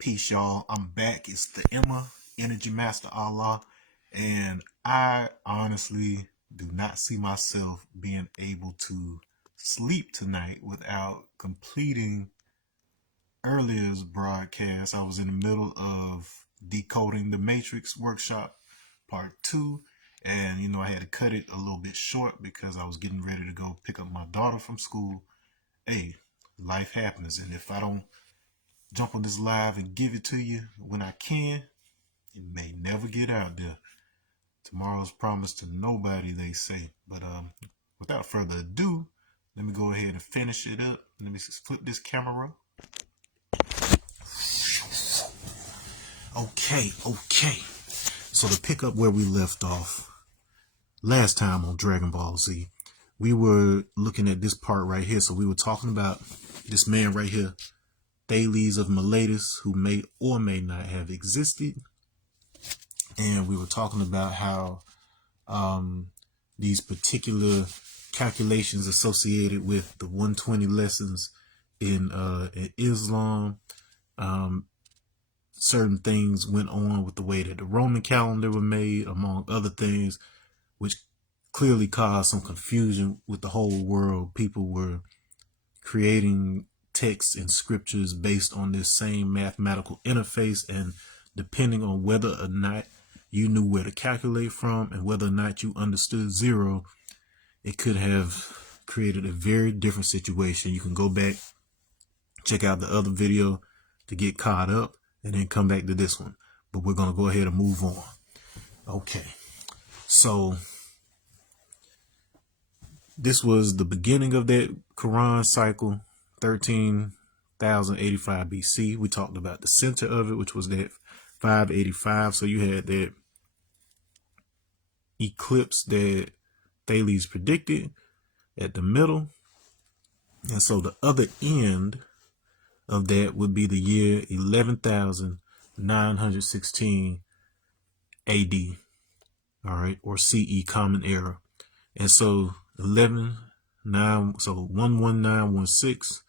Peace, y'all. I'm back. It's the Energy Master Allah, and I honestly do not see myself being able to sleep tonight without completing earlier's broadcast. I was in the middle of Decoding the Matrix Workshop Part 2, and I had to cut it a little bit short because I was getting ready to go pick up my daughter from school. Hey, life happens, and if I don't jump on this live and give it to you when I can, it may never get out there. Tomorrow's promised to nobody, they say. But without further ado, let me go ahead and finish it up. Let me flip this camera. Okay. So to pick up where we left off last time on Dragon Ball Z, we were looking at this part right here. So we were talking about this man right here, Thales of Miletus, who may or may not have existed. And we were talking about how these particular calculations associated with the 120 lessons in Islam, certain things went on with the way that the Roman calendar were made, among other things, which clearly caused some confusion with the whole world. People were creating texts and scriptures based on this same mathematical interface, and depending on whether or not you knew where to calculate from and whether or not you understood zero, it could have created a very different situation. You can go back, check out the other video to get caught up, and then come back to this one. But we're going to go ahead and move on. Okay, so this was the beginning of that Quran cycle, 13,085 BC. We talked about the center of it, which was that 585. So you had that eclipse that Thales predicted at the middle. And so the other end of that would be the year 11,916 AD, all right, or CE, Common Era. And so 11916,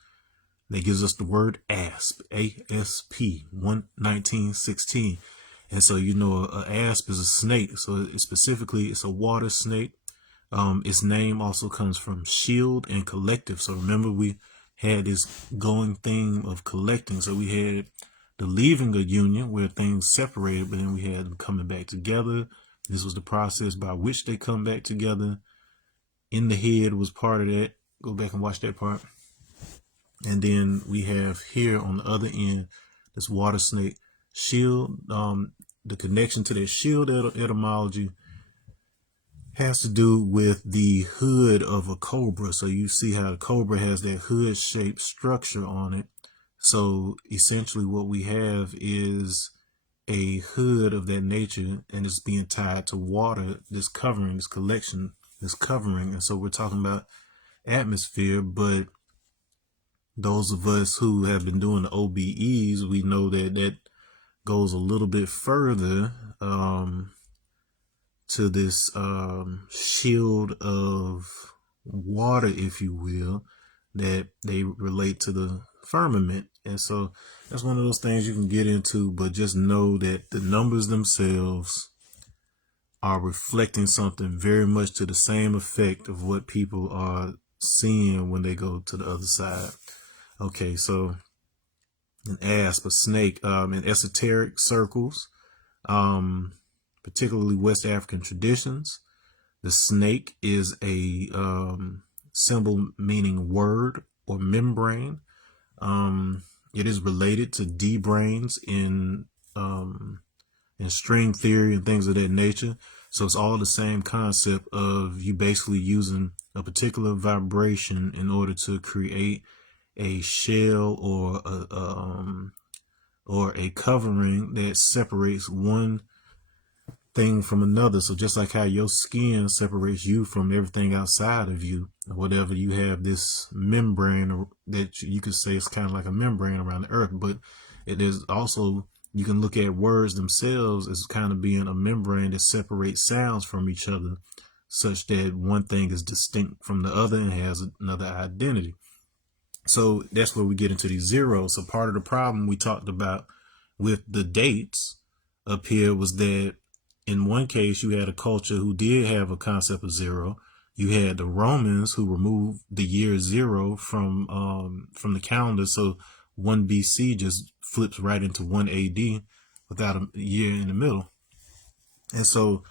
that gives us the word asp, A-S-P, 1916. And so, an asp is a snake. So it's a water snake. Its name also comes from shield and collective. So remember, we had this going theme of collecting. So we had the leaving a union where things separated, but then we had them coming back together. This was the process by which they come back together. In the head was part of that. Go back and watch that part. And then we have here on the other end, this water snake shield. The connection to that shield etymology has to do with the hood of a cobra. So you see how the cobra has that hood shaped structure on it. So essentially what we have is a hood of that nature, and it's being tied to water, this covering, this collection, this covering. And so we're talking about atmosphere, but those of us who have been doing the OBEs, we know that that goes a little bit further to this shield of water, if you will, that they relate to the firmament. And so that's one of those things you can get into, but just know that the numbers themselves are reflecting something very much to the same effect of what people are seeing when they go to the other side. Okay, so an asp, a snake, in esoteric circles, particularly West African traditions, the snake is a symbol meaning word or membrane. It is related to D-brains in string theory and things of that nature. So it's all the same concept of you basically using a particular vibration in order to create a shell or a covering that separates one thing from another. So just like how your skin separates you from everything outside of you, or whatever, you have this membrane that you could say is kind of like a membrane around the earth. But it is also, you can look at words themselves as kind of being a membrane that separates sounds from each other, such that one thing is distinct from the other and has another identity. So that's where we get into these zeros. So part of the problem we talked about with the dates up here was that in one case you had a culture who did have a concept of zero. You had the Romans who removed the year zero from the calendar, so 1 BC just flips right into 1 AD without a year in the middle. And so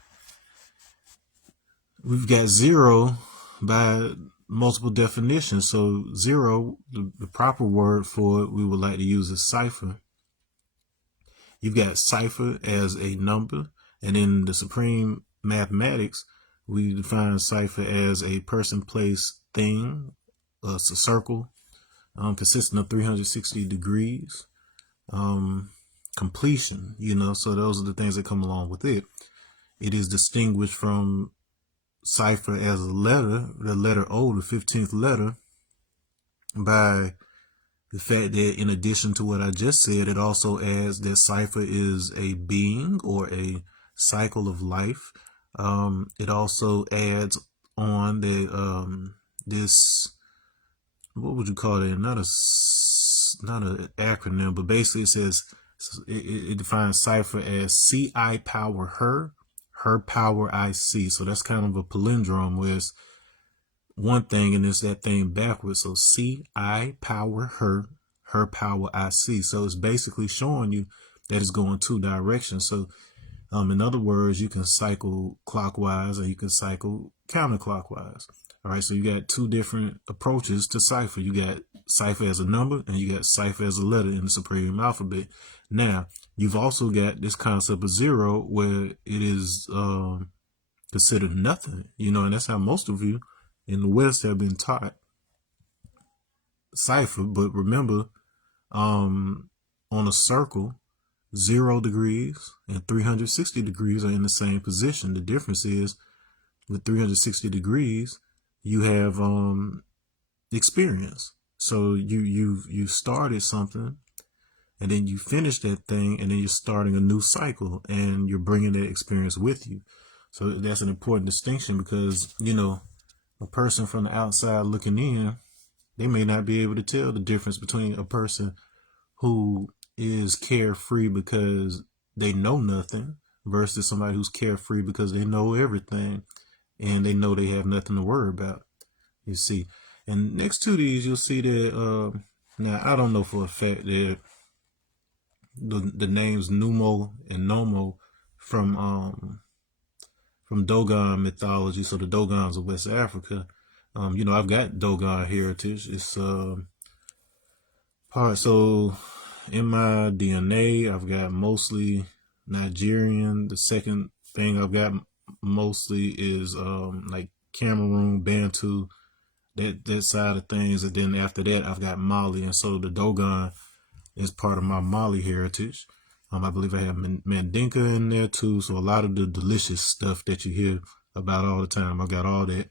we've got zero by multiple definitions. So zero, the proper word for it we would like to use is cipher. You've got cipher as a number, and in the supreme mathematics, we define cipher as a person, place, thing. It's a circle consisting of 360 degrees. Completion, so those are the things that come along with it. It is distinguished from cipher as a letter, the letter O, the 15th letter, by the fact that in addition to what I just said, it also adds that cipher is a being or a cycle of life. It also adds on the this, what would you call it? Not an acronym, but basically it says it defines cipher as CI power her power IC. So that's kind of a palindrome where it's one thing and it's that thing backwards. So CI power her power IC. So it's basically showing you that it's going two directions. So in other words, you can cycle clockwise or you can cycle counterclockwise. All right, so you got two different approaches to cipher. You got cipher as a number and you got cipher as a letter in the supreme alphabet. Now, you've also got this concept of zero where it is considered nothing, and that's how most of you in the West have been taught cipher. But remember, on a circle, 0 degrees and 360 degrees are in the same position. The difference is with 360 degrees, you have experience. So you started something and then you finish that thing and then you're starting a new cycle and you're bringing that experience with you. So that's an important distinction because, a person from the outside looking in, they may not be able to tell the difference between a person who is carefree because they know nothing versus somebody who's carefree because they know everything and they know they have nothing to worry about. You see, and next to these, you'll see that now I don't know for a fact that the names Nummo and Nommo from Dogon mythology. So the Dogons of West Africa. I've got Dogon heritage. It's part. So in my DNA, I've got mostly Nigerian. The second thing I've got mostly is like Cameroon, Bantu, that side of things. And then after that, I've got Mali. And so the Dogon is part of my Mali heritage. I believe I have Mandinka in there too. So a lot of the delicious stuff that you hear about all the time, I got all that.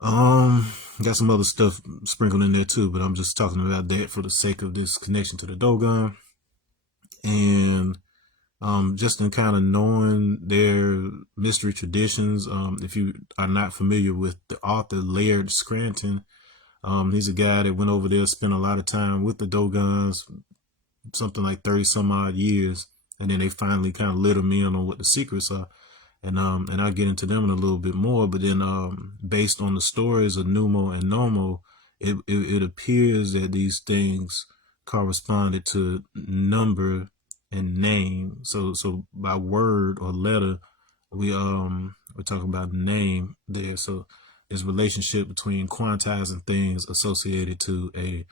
Got some other stuff sprinkled in there too, but I'm just talking about that for the sake of this connection to the Dogon. And just in kind of knowing their mystery traditions. If you are not familiar with the author Laird Scranton, he's a guy that went over there, spent a lot of time with the Dogons, something like 30 some odd years, and then they finally kind of let him in on what the secrets are. And I'll get into them in a little bit more, but then based on the stories of Nummo and Nommo, it appears that these things corresponded to number and name. So by word or letter, we're talking about name there. So there's relationship between quantizing things associated to a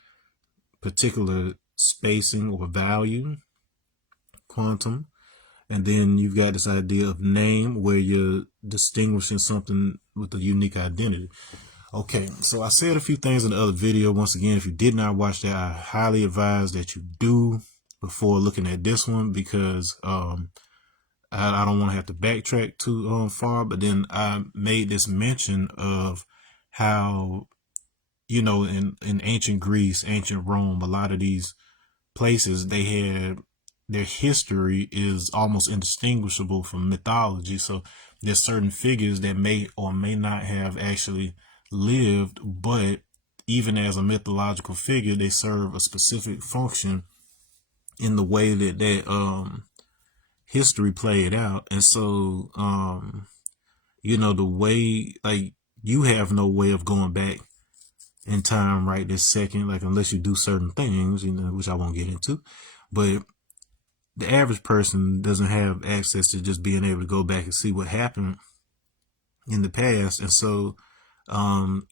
particular spacing or value, quantum. And then you've got this idea of name where you're distinguishing something with a unique identity. Okay, so I said a few things in the other video. Once again, if you did not watch that, I highly advise that you do before looking at this one, because I don't want to have to backtrack too far. But then I made this mention of how, in ancient Greece, ancient Rome, a lot of these places, they had their history is almost indistinguishable from mythology. So there's certain figures that may or may not have actually lived, but even as a mythological figure, they serve a specific function in the way that history played out. And so, the way, like, you have no way of going back in time right this second, like, unless you do certain things, which I won't get into. But the average person doesn't have access to just being able to go back and see what happened in the past. And so,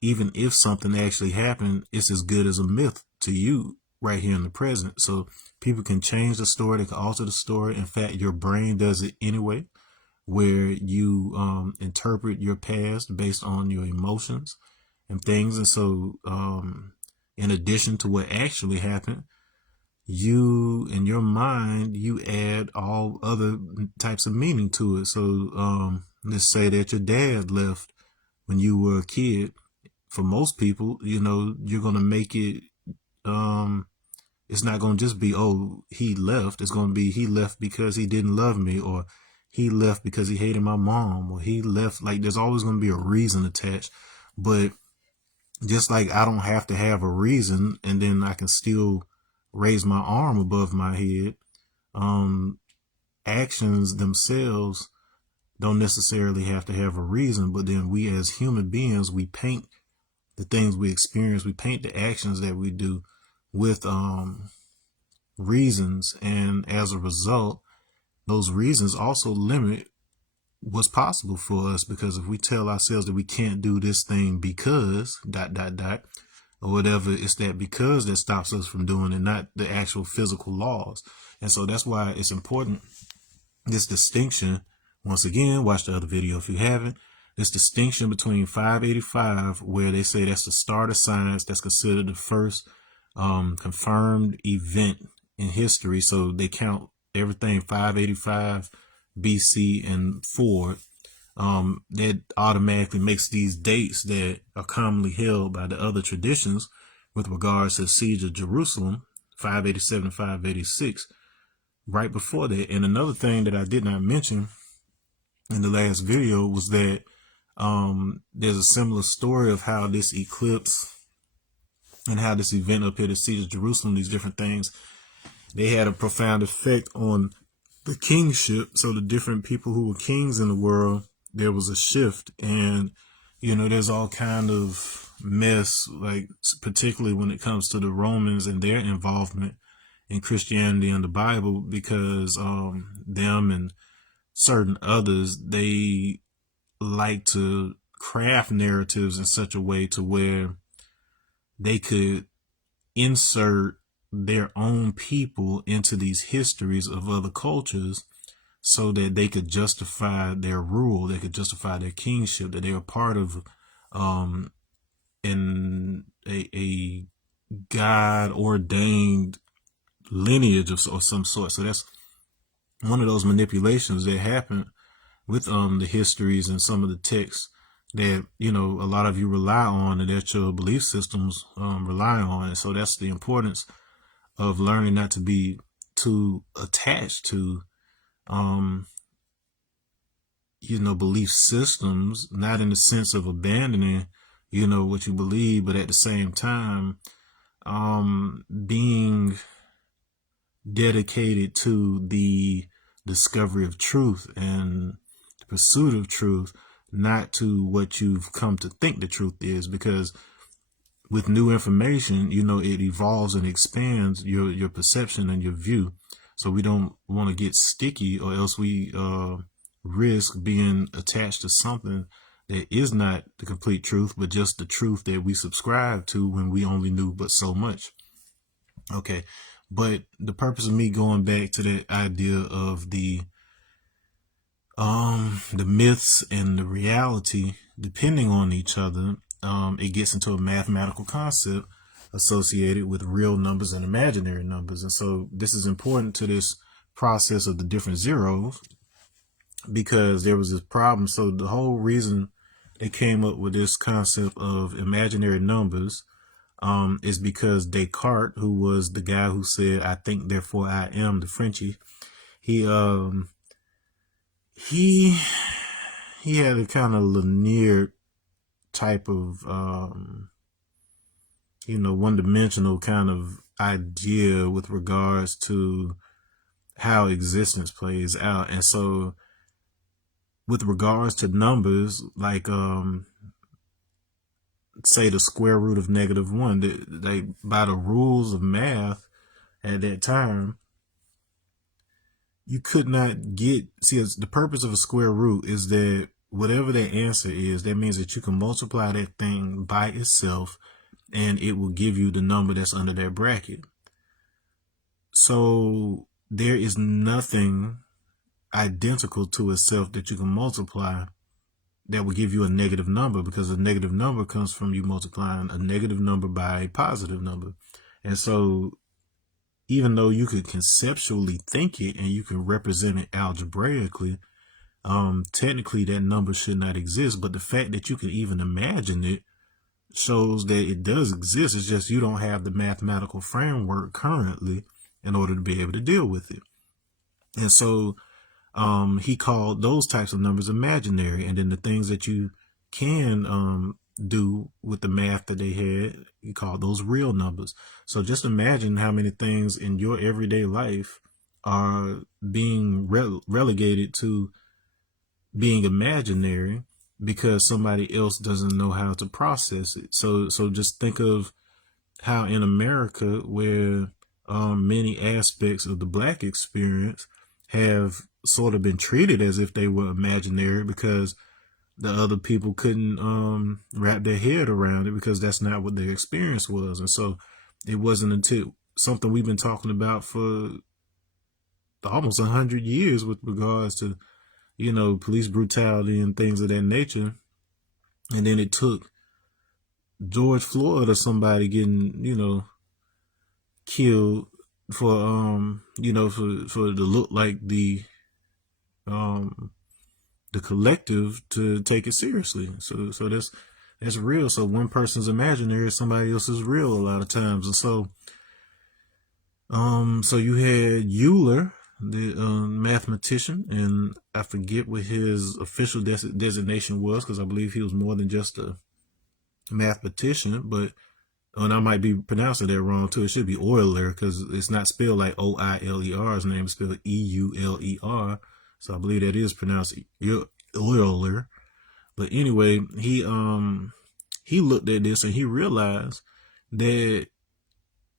even if something actually happened, it's as good as a myth to you right here in the present. So people can change the story, they can alter the story. In fact, your brain does it anyway, where you interpret your past based on your emotions and things. And so, in addition to what actually happened, you, in your mind, you add all other types of meaning to it. So, let's say that your dad left when you were a kid. For most people, you're going to make it, it's not going to just be, oh, he left. It's going to be, he left because he didn't love me, or he left because he hated my mom, or he left. Like, there's always going to be a reason attached. But just like I don't have to have a reason and then I can still raise my arm above my head, actions themselves don't necessarily have to have a reason. But then we as human beings, we paint the things we experience, we paint the actions that we do with reasons. And as a result, those reasons also limit what's possible for us, because if we tell ourselves that we can't do this thing because ... or whatever, it's that because that stops us from doing it, not the actual physical laws. And so that's why it's important, this distinction. Once again, watch the other video if you haven't. This distinction between 585, where they say that's the start of science, that's considered the first confirmed event in history. So they count everything 585 BC and forward. That automatically makes these dates that are commonly held by the other traditions with regards to the siege of Jerusalem, 587 and 586, right before that. And another thing that I did not mention in the last video was that there's a similar story of how this eclipse and how this event up here, the siege of Jerusalem, these different things, they had a profound effect on the kingship. So the different people who were kings in the world, there was a shift. And there's all kind of mess, like particularly when it comes to the Romans and their involvement in Christianity and the Bible, because them and certain others, they like to craft narratives in such a way to where they could insert their own people into these histories of other cultures so that they could justify their rule, they could justify their kingship, that they were part of in a God ordained lineage of some sort. So that's one of those manipulations that happen with the histories and some of the texts that a lot of you rely on and that your belief systems rely on. And so that's the importance of learning not to be too attached to belief systems, not in the sense of abandoning what you believe, but at the same time being dedicated to the discovery of truth and the pursuit of truth, not to what you've come to think the truth is. Because with new information, it evolves and expands your perception and your view. So we don't want to get sticky, or else we risk being attached to something that is not the complete truth, but just the truth that we subscribe to when we only knew but so much. Okay. But the purpose of me going back to that idea of the myths and the reality depending on each other, it gets into a mathematical concept associated with real numbers and imaginary numbers. And so this is important to this process of the different zeros, because there was this problem. So the whole reason they came up with this concept of imaginary numbers is because Descartes, who was the guy who said, "I think, therefore I am," the Frenchie, he had a kind of linear type of one-dimensional kind of idea with regards to how existence plays out. And so with regards to numbers, like say the square root of -1, they by the rules of math at that time, you could not see, the purpose of a square root is that whatever that answer is, that means that you can multiply that thing by itself and it will give you the number that's under that bracket. So there is nothing identical to itself that you can multiply that will give you a negative number, because a negative number comes from you multiplying a negative number by a positive number. And so even though you could conceptually think it and you can represent it algebraically, technically that number should not exist. But the fact that you can even imagine it shows that it does exist. It's just you don't have the mathematical framework currently in order to be able to deal with it. And so he called those types of numbers imaginary. And then the things that you can do with the math that they had, he called those real numbers. So just imagine how many things in your everyday life are being relegated to being imaginary because somebody else doesn't know how to process it. So just think of how in America, where many aspects of the Black experience have sort of been treated as if they were imaginary because the other people couldn't wrap their head around it, because that's not what their experience was. And so it wasn't until something we've been talking about for almost 100 years with regards to, police brutality and things of that nature. And then it took George Floyd or somebody getting, killed for, for to look like the collective to take it seriously. So that's real. So one person's imaginary, somebody else is real a lot of times. And so you had Euler, the mathematician, and I forget what his official designation was, because I believe he was more than just a mathematician, but and I might be pronouncing that wrong too. It should be Euler, because it's not spelled like Oiler. His name is spelled Euler. So I believe that is pronounced Euler. But anyway, he looked at this and he realized that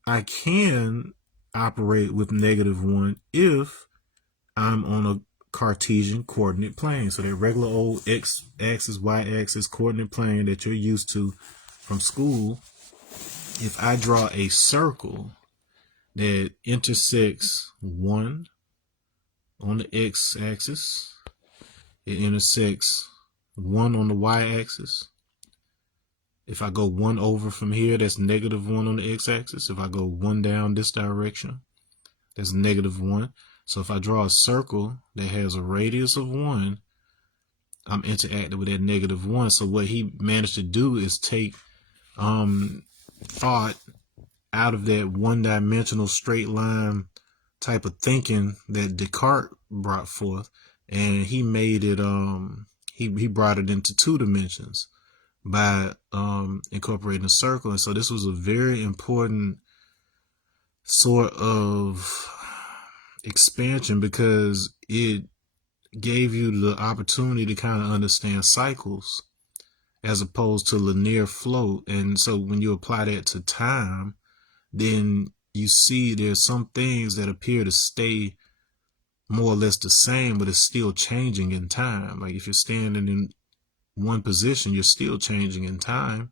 I can operate with -1 if I'm on a Cartesian coordinate plane. So that regular old x-axis, y-axis coordinate plane that you're used to from school. If I draw a circle that intersects 1 on the x-axis, it intersects 1 on the y-axis. If I go 1 over from here, that's -1 on the x-axis. If I go 1 down this direction, that's -1. So if I draw a circle that has a radius of 1, I'm interacting with that -1. So what he managed to do is take thought out of that one-dimensional straight line type of thinking that Descartes brought forth, and he made it he brought it into 2 dimensions by incorporating a circle. And so this was a very important sort of expansion, because it gave you the opportunity to kind of understand cycles as opposed to linear flow. And so when you apply that to time, then you see there's some things that appear to stay more or less the same, but it's still changing in time. Like if you're standing in one position, you're still changing in time.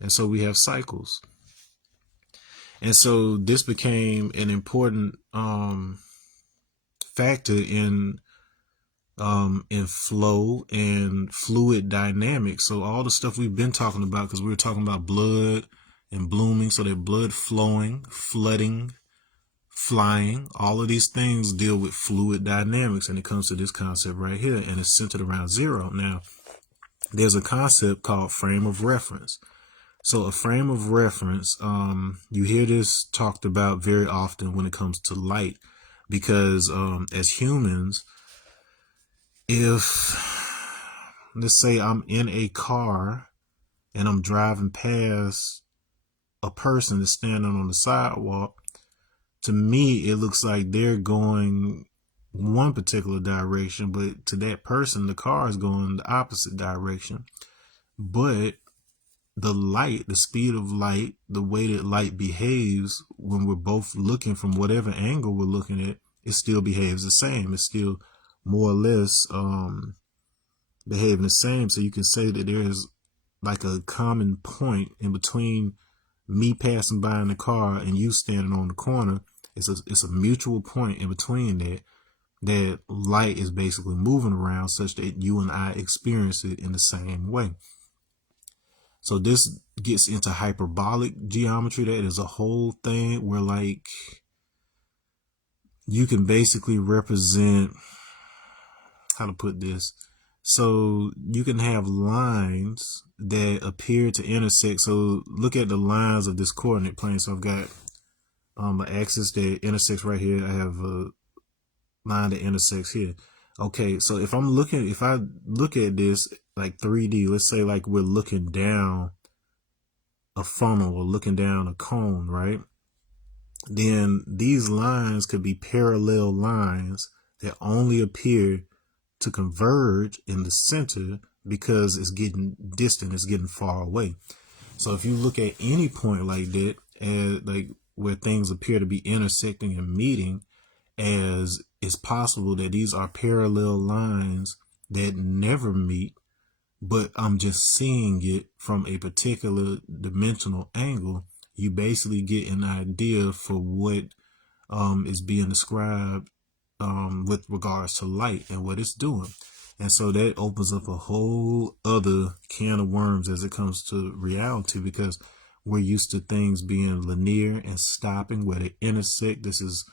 And so we have cycles. And so this became an important factor in flow and fluid dynamics. So all the stuff we've been talking about, because we were talking about blood and blooming, so that blood flowing, flooding, flying, all of these things deal with fluid dynamics, and it comes to this concept right here, and it's centered around zero. Now, there's a concept called frame of reference. So a frame of reference, you hear this talked about very often when it comes to light, because as humans, if, let's say I'm in a car and I'm driving past a person is standing on the sidewalk, to me, it looks like they're going one particular direction, but to that person, the car is going the opposite direction. But the light, the speed of light, the way that light behaves when we're both looking from whatever angle we're looking at, it still behaves the same. It's still more or less behaving the same. So you can say that there's like a common point in between me passing by in the car and you standing on the corner. It's a mutual point in between that light is basically moving around such that you and I experience it in the same way. So this gets into hyperbolic geometry. That is a whole thing where, like, you can basically represent, how to put this, so you can have lines that appear to intersect. So look at the lines of this coordinate plane. So I've got an axis that intersects right here. I have a line that intersects here. Okay, so if I look at this like 3D, let's say like we're looking down a funnel or looking down a cone, right? Then these lines could be parallel lines that only appear to converge in the center because it's getting distant, it's getting far away. So if you look at any point like that, and like where things appear to be intersecting and meeting, as it's possible that these are parallel lines that never meet, but I'm just seeing it from a particular dimensional angle, you basically get an idea for what is being described with regards to light and what it's doing. And so that opens up a whole other can of worms as it comes to reality, because we're used to things being linear and stopping where they intersect. This is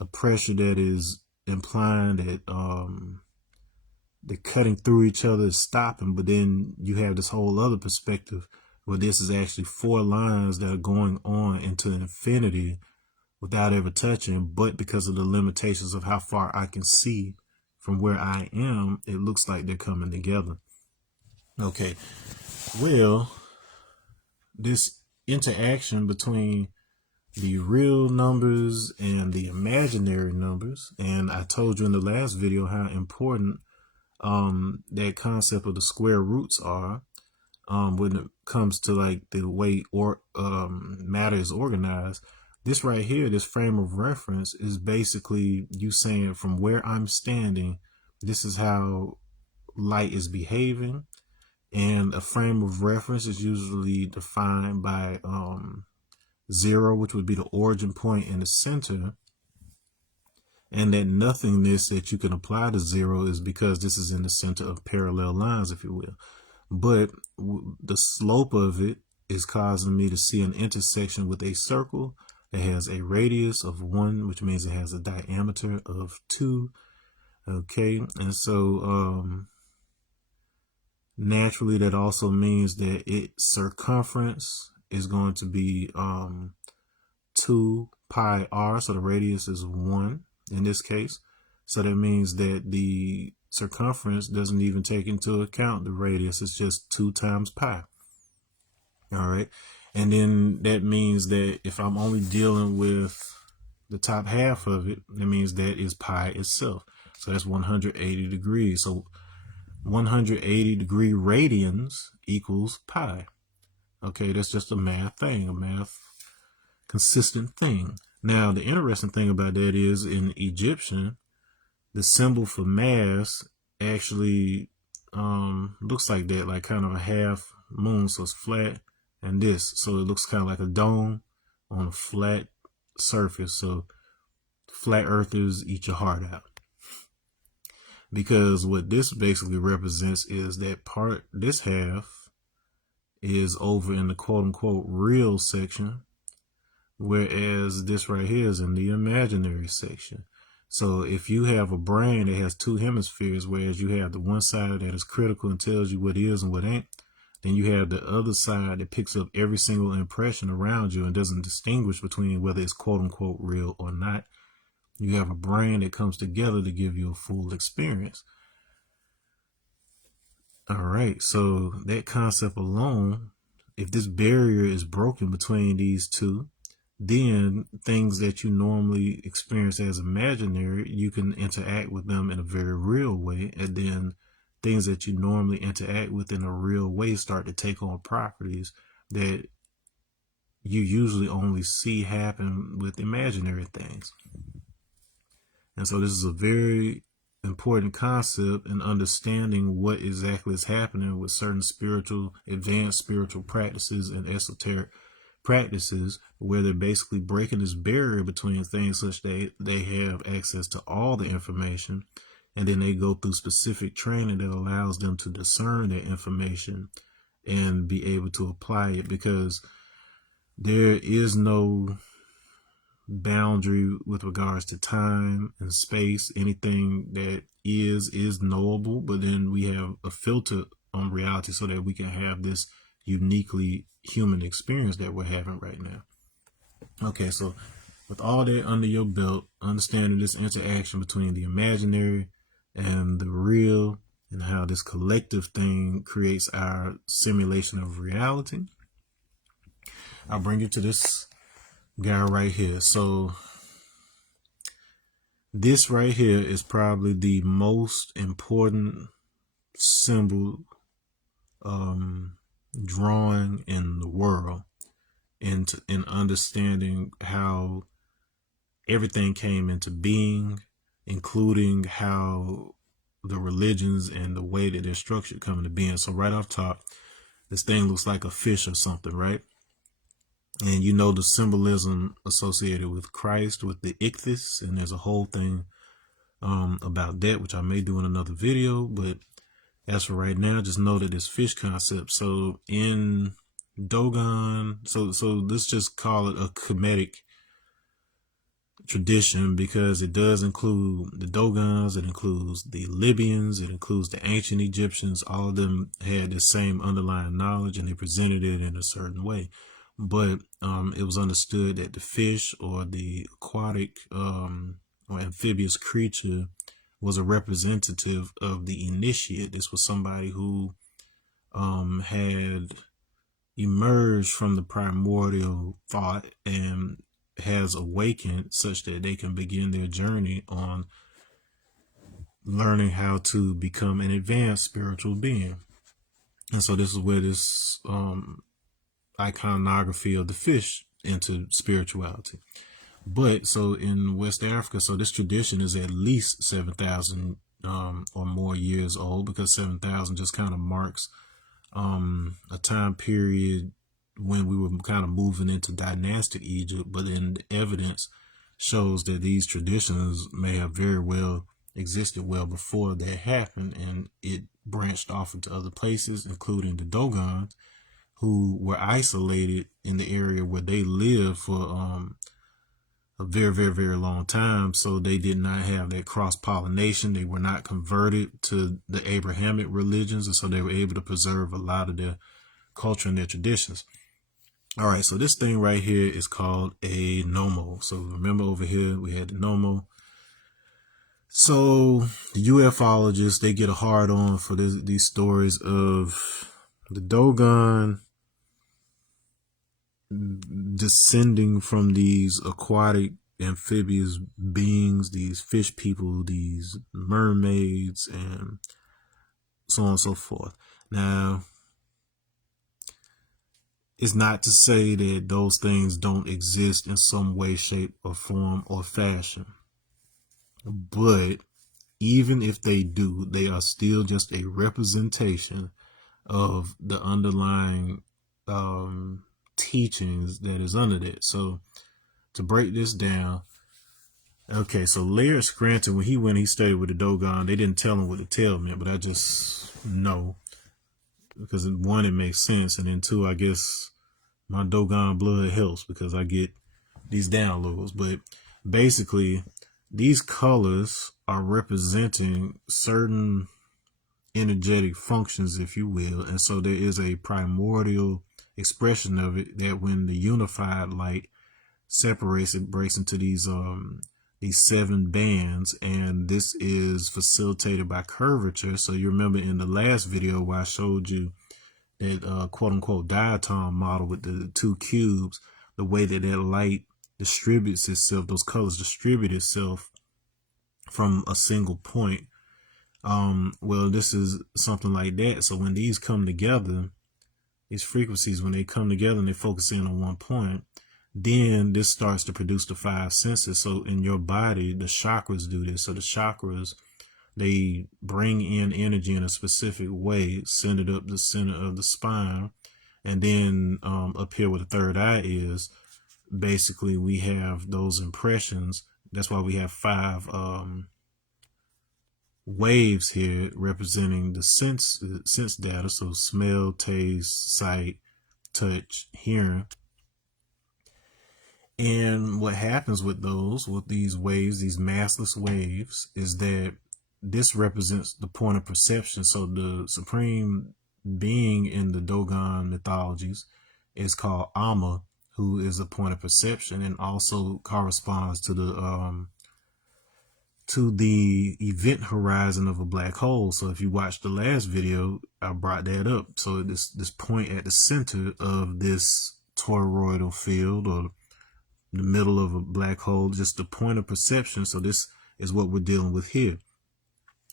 a pressure that is implying that they're cutting through each other, stopping, but then you have this whole other perspective where this is actually four lines that are going on into infinity without ever touching, but because of the limitations of how far I can see from where I am, it looks like they're coming together. Okay, well, this interaction between the real numbers and the imaginary numbers, and I told you in the last video how important that concept of the square roots are when it comes to like the way matter is organized. This right here, this frame of reference, is basically you saying from where I'm standing, this is how light is behaving. And a frame of reference is usually defined by 0, which would be the origin point in the center. And that nothingness that you can apply to 0 is because this is in the center of parallel lines, if you will. But the slope of it is causing me to see an intersection with a circle that has a radius of 1, which means it has a diameter of 2. Okay, and so naturally that also means that its circumference is going to be 2 pi r, so the radius is 1 in this case. So that means that the circumference doesn't even take into account the radius. It's just 2 times pi. All right. And then that means that if I'm only dealing with the top half of it, that means that is pi itself. So that's 180 degrees. So 180 degree radians equals pi. Okay, that's just a math thing, a math consistent thing. Now, the interesting thing about that is in Egyptian, the symbol for mass actually looks like that, like kind of a half moon, so it's flat, and this, so it looks kind of like a dome on a flat surface. So flat earthers, eat your heart out, because what this basically represents is that part, this half is over in the quote-unquote real section, whereas this right here is in the imaginary section. So if you have a brain that has 2 hemispheres, whereas you have the one side that is critical and tells you what is and what ain't, then you have the other side that picks up every single impression around you and doesn't distinguish between whether it's quote unquote real or not. You have a brain that comes together to give you a full experience. All right, so that concept alone if this barrier is broken between these two, then things that you normally experience as imaginary, you can interact with them in a very real way. And then things that you normally interact with in a real way start to take on properties that you usually only see happen with imaginary things. And so this is a very important concept in understanding what exactly is happening with certain advanced spiritual practices and esoteric practices, where they're basically breaking this barrier between things such that they have access to all the information, and then they go through specific training that allows them to discern that information and be able to apply it, because there is no boundary with regards to time and space. Anything that is knowable, but then we have a filter on reality so that we can have this uniquely human experience that we're having right now. Okay, so with all that under your belt, understanding this interaction between the imaginary and the real, and how this collective thing creates our simulation of reality, I'll bring you to this guy right here. So this right here is probably the most important symbol drawing in the world, in understanding how everything came into being, including how the religions and the way that they're structured come into being. So right off top, this thing looks like a fish or something, right? And you know the symbolism associated with Christ, with the ichthys, and there's a whole thing about that, which I may do in another video. But as for right now, just know that this fish concept. So in Dogon, so let's just call it a Kemetic tradition, because it does include the Dogons, it includes the Libyans, it includes the ancient Egyptians. All of them had the same underlying knowledge, and they presented it in a certain way. But it was understood that the fish, or the aquatic or amphibious creature, was a representative of the initiate. This was somebody who had emerged from the primordial thought and has awakened such that they can begin their journey on learning how to become an advanced spiritual being. And so this is where this iconography of the fish into spirituality. But so in West Africa, so this tradition is at least 7,000 or more years old, because 7,000 just kind of marks a time period when we were kind of moving into dynastic Egypt. But then the evidence shows that these traditions may have very well existed well before that happened, and it branched off into other places, including the Dogons, who were isolated in the area where they lived for a very, very, very long time. So they did not have that cross-pollination. They were not converted to the Abrahamic religions, and so they were able to preserve a lot of their culture and their traditions. All right, so this thing right here is called a Nommo. So remember, over here we had the Nommo. So the ufologists, they get a hard on for these stories of the Dogon descending from these aquatic amphibious beings, these fish people, these mermaids, and so on and so forth. Now, it's not to say that those things don't exist in some way, shape, or form or fashion. But even if they do, they are still just a representation of the underlying teachings that is under that. So to break this down, okay, so Laird Scranton, when he stayed with the Dogon, they didn't tell him what the tail meant, but I just know, because one, it makes sense, and then two, I guess my Dogon blood helps because I get these downloads. But basically, these colors are representing certain energetic functions, if you will, and so there is a primordial expression of it that when the unified light separates, it breaks into these 7 bands, and this is facilitated by curvature. So you remember in the last video where I showed you quote unquote diatom model with the two cubes, the way that light distributes itself, those colors distribute itself from a single point. Well, this is something like that. So when these come together, these frequencies, when they come together and they focus in on one point, then this starts to produce the five senses. So in your body, the chakras do this. So the chakras, they bring in energy in a specific way, send it up the center of the spine. And then up here where the third eye is, basically we have those impressions. That's why we have five waves here representing the sense data. So smell, taste, sight, touch, hearing. And what happens with these waves, these massless waves, is that this represents the point of perception. So the supreme being in the Dogon mythologies is called Amma, who is a point of perception and also corresponds to the event horizon of a black hole. So if you watched the last video, I brought that up. So this point at the center of this toroidal field, or the middle of a black hole, just the point of perception. So this is what we're dealing with here.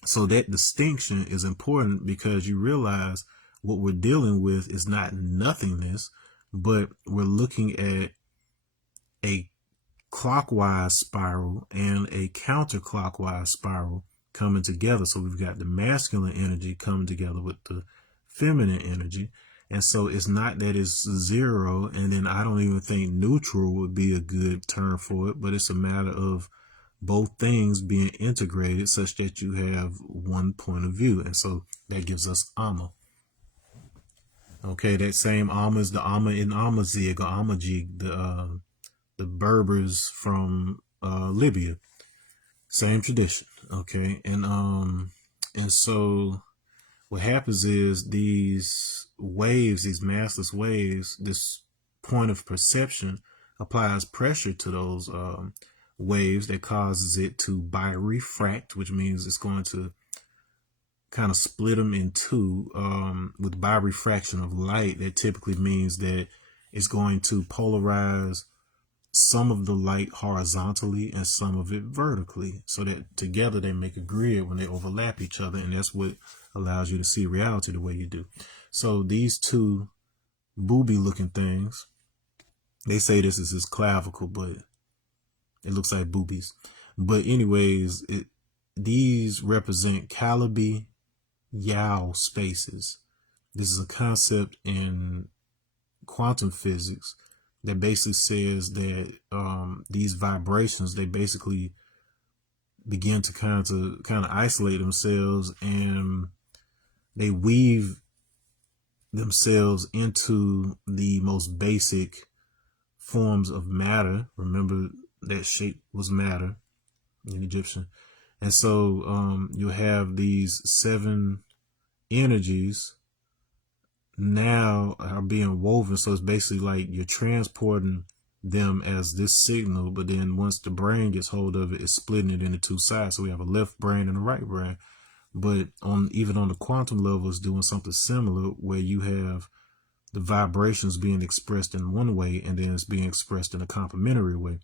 So that distinction is important because you realize what we're dealing with is not nothingness, but we're looking at a clockwise spiral and a counterclockwise spiral coming together. So we've got the masculine energy coming together with the feminine energy. And so it's not that it's zero, and then I don't even think neutral would be a good term for it, but it's a matter of both things being integrated such that you have one point of view. And so that gives us Amma. Okay, that same Amma is the Amma in Amazigh or Amajig, the Berbers from Libya. Same tradition. Okay, and so what happens is these waves, these massless waves, this point of perception applies pressure to those waves that causes it to birefract, which means it's going to kind of split them in two. With birefraction of light, that typically means that it's going to polarize some of the light horizontally and some of it vertically, so that together they make a grid when they overlap each other, and that's what allows you to see reality the way you do. So these two booby looking things, they say this is his clavicle, but it looks like boobies. But anyways, these represent Calabi Yau spaces. This is a concept in quantum physics that basically says that these vibrations, they basically begin to kind of isolate themselves, and they weave themselves into the most basic forms of matter. Remember that shape was matter in Egyptian. And so you have these 7 energies now are being woven. So it's basically like you're transporting them as this signal, but then once the brain gets hold of it, it's splitting it into 2 sides. So we have a left brain and a right brain. But even on the quantum level, it's doing something similar, where you have the vibrations being expressed in one way, and then it's being expressed in a complementary way.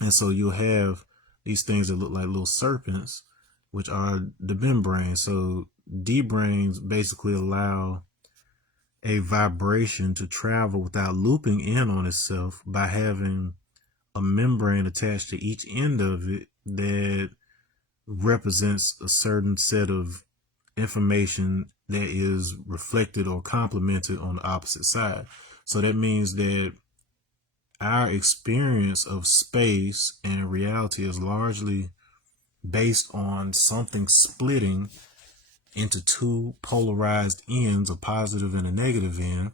And so you'll have these things that look like little serpents, which are the membranes. So D brains basically allow a vibration to travel without looping in on itself by having a membrane attached to each end of it that represents a certain set of information that is reflected or complemented on the opposite side. So that means that our experience of space and reality is largely based on something splitting into 2 polarized ends, a positive and a negative end.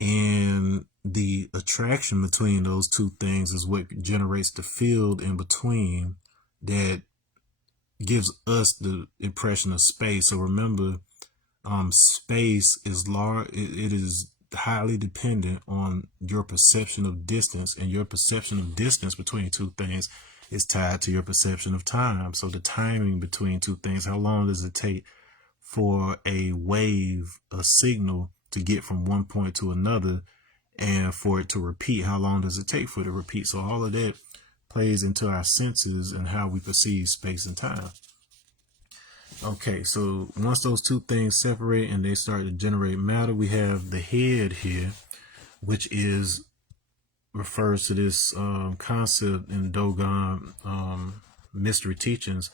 And the attraction between those 2 things is what generates the field in between that gives us the impression of space. So remember, space is large. It is highly dependent on your perception of distance, and your perception of distance between 2 things is tied to your perception of time. So the timing between 2 things, how long does it take for a wave, a signal to get from one point to another, and for it to repeat. How long does it take for it to repeat? So all of that plays into our senses and how we perceive space and time. Okay, so once those two things separate and they start to generate matter, we have the head here, which refers to this concept in Dogon mystery teachings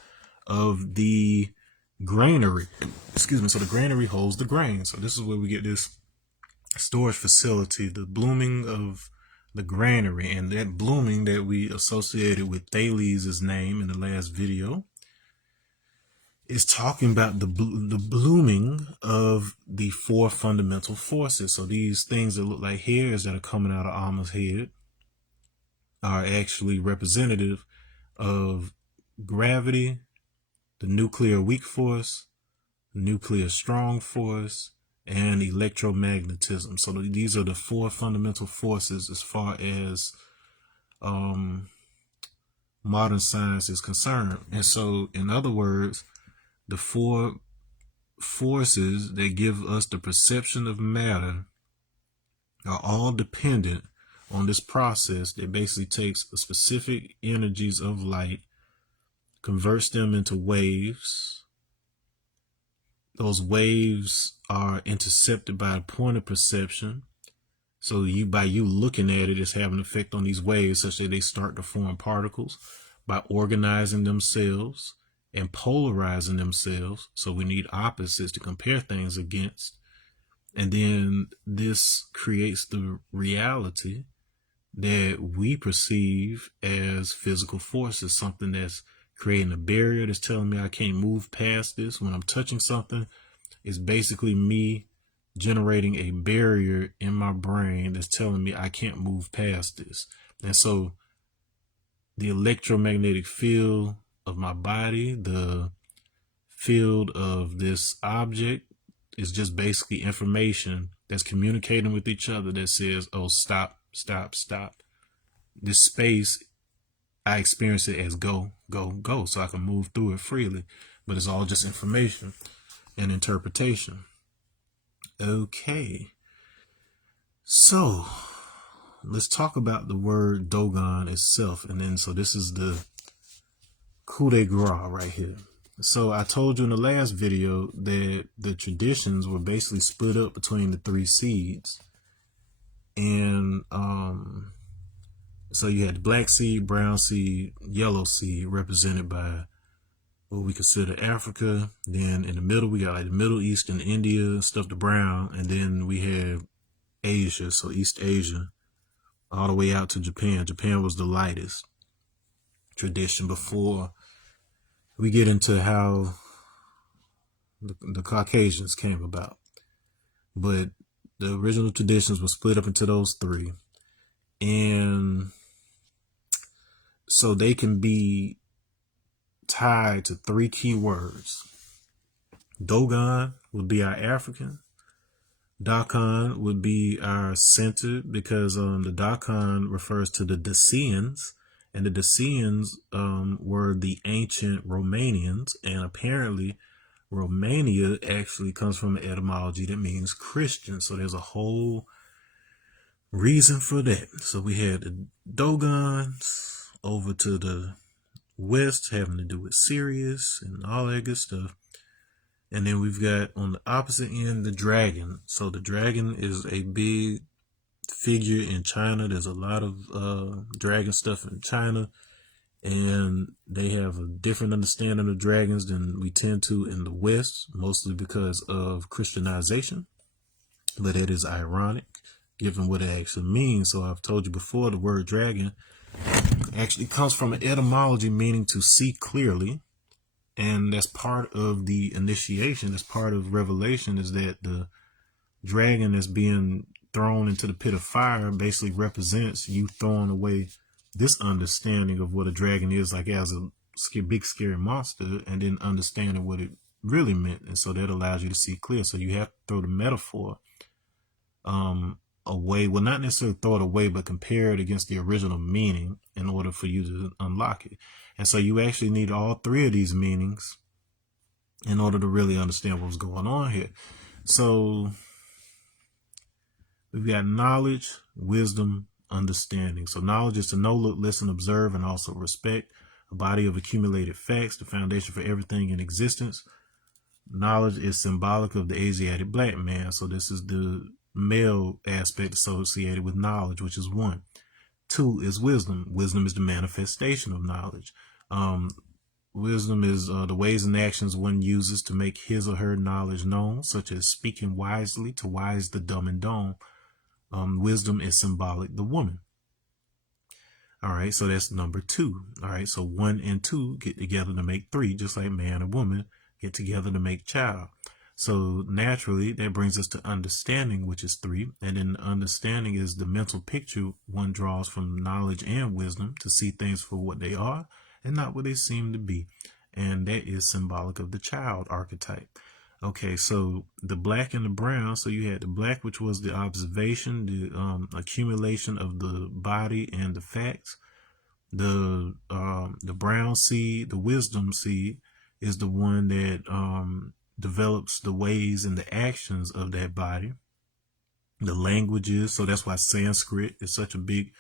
of the granary. Excuse me. So the granary holds the grain. So this is where we get this storage facility, the blooming of the granary, and that blooming that we associated with Thales' name in the last video is talking about the blooming of the four fundamental forces. So these things that look like hairs that are coming out of Alma's head are actually representative of gravity, the nuclear weak force, nuclear strong force, and electromagnetism. So these are the four fundamental forces as far as modern science is concerned. And so, in other words, the four forces that give us the perception of matter are all dependent on this process that basically takes specific energies of light, converts them into waves. Those waves are intercepted by a point of perception. So by you looking at it, it's having an effect on these waves such that they start to form particles by organizing themselves and polarizing themselves. So we need opposites to compare things against. And then this creates the reality that we perceive as physical forces, something that's creating a barrier that's telling me I can't move past this. When I'm touching something, it's basically me generating a barrier in my brain that's telling me I can't move past this. And so the electromagnetic field of my body, the field of this object, is just basically information that's communicating with each other that says, oh, stop, stop, stop. This space, I experience it as go, go, go, so I can move through it freely. But it's all just information and interpretation. Okay. So let's talk about the word Dogon itself. And then, so this is the coup de grace right here. So I told you in the last video that the traditions were basically split up between the three seeds. And so you had the black seed, brown seed, yellow seed, represented by what we consider Africa. Then in the middle, we got like the Middle East and India, stuff, the brown. And then we have Asia, so East Asia, all the way out to Japan. Japan was the lightest tradition before we get into how the Caucasians came about. But the original traditions were split up into those three. And so they can be tied to three key words. Dogon would be our African. Dokon would be our center, because the Dokon refers to the Dacians, and the Dacians were the ancient Romanians, and apparently Romania actually comes from an etymology that means Christian. So there's a whole reason for that. So we had the Dogons over to the west, having to do with Sirius and all that good stuff. And then we've got on the opposite end the dragon. So the dragon is a big figure in China. There's a lot of dragon stuff in China, and they have a different understanding of dragons than we tend to in the West, mostly because of Christianization. But that is ironic given what it actually means. So I've told you before, the word dragon actually comes from an etymology meaning to see clearly. And that's part of the initiation, that's part of revelation, is that the dragon that's being thrown into the pit of fire basically represents you throwing away this understanding of what a dragon is, like as a big scary monster, and then understanding what it really meant. And so that allows you to see clear. So you have to throw the metaphor away. Well, not necessarily throw it away, but compare it against the original meaning in order for you to unlock it. And so you actually need all three of these meanings in order to really understand what's going on here. So we've got knowledge, wisdom, understanding. So knowledge is to know, look, listen, observe, and also respect. A body of accumulated facts, the foundation for everything in existence. Knowledge is symbolic of the Asiatic black man. So this is the male aspect associated with knowledge, which is 1. 2 is wisdom. Wisdom is the manifestation of knowledge. Wisdom is the ways and actions one uses to make his or her knowledge known, such as speaking wisely to wise the dumb and dumb. Wisdom is symbolic, the woman. All right, so that's number 2. All right, so 1 and 2 get together to make 3, just like man and woman get together to make child. So naturally, that brings us to understanding, which is 3. And then understanding is the mental picture one draws from knowledge and wisdom to see things for what they are and not what they seem to be. And that is symbolic of the child archetype. Okay, so the black and the brown. So you had the black, which was the observation, the accumulation of the body and the facts. The brown seed, the wisdom seed, is the one that develops the ways and the actions of that body. The languages, so that's why Sanskrit is such a big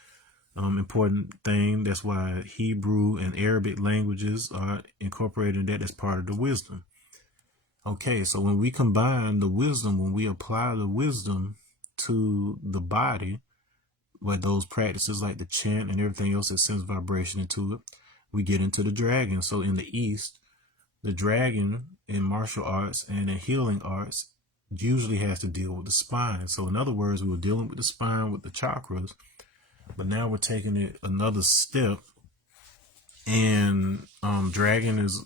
important thing. That's why Hebrew and Arabic languages are incorporated in that as part of the wisdom. Okay, so when we combine the wisdom, when we apply the wisdom to the body, where those practices like the chant and everything else that sends vibration into it, we get into the dragon. So in the East, the dragon in martial arts and in healing arts usually has to deal with the spine. So in other words, we were dealing with the spine with the chakras, but now we're taking it another step. And dragon is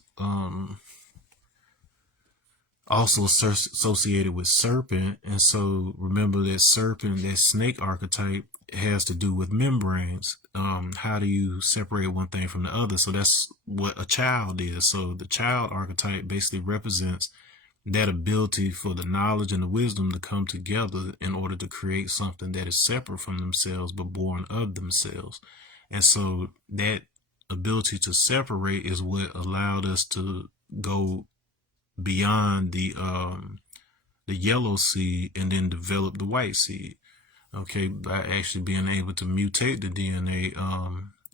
also associated with serpent. And so remember that serpent, that snake archetype, has to do with membranes. How do you separate one thing from the other? So that's what a child is. So the child archetype basically represents that ability for the knowledge and the wisdom to come together in order to create something that is separate from themselves but born of themselves. And so that ability to separate is what allowed us to go beyond the yellow seed and then develop the white seed. Okay, by actually being able to mutate the DNA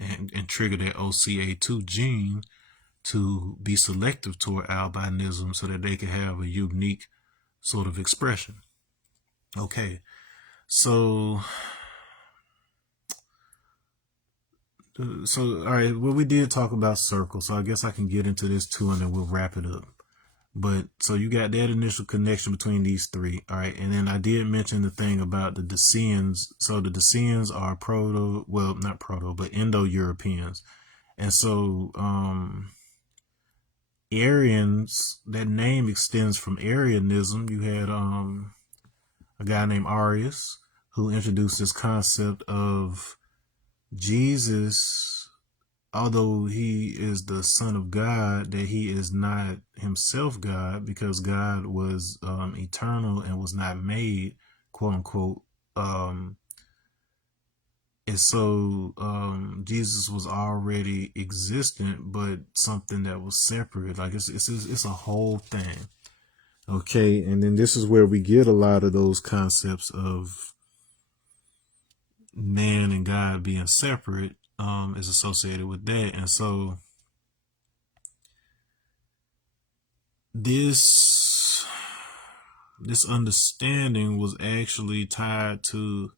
and trigger that OCA2 gene to be selective toward albinism so that they can have a unique sort of expression. Okay, so all right, well, we did talk about circles, so I guess I can get into this too and then we'll wrap it up. But so you got that initial connection between these 3. All right. And then I did mention the thing about the Dacians. So the Dacians are not proto, but Indo-Europeans. And so Aryans, that name extends from Arianism. You had a guy named Arius who introduced this concept of Jesus, although he is the Son of God, that he is not himself God, because God was eternal and was not made, quote unquote. And so Jesus was already existent, but something that was separate. Like it's a whole thing. Okay, and then this is where we get a lot of those concepts of man and God being separate. Is associated with that. And so this understanding was actually tied to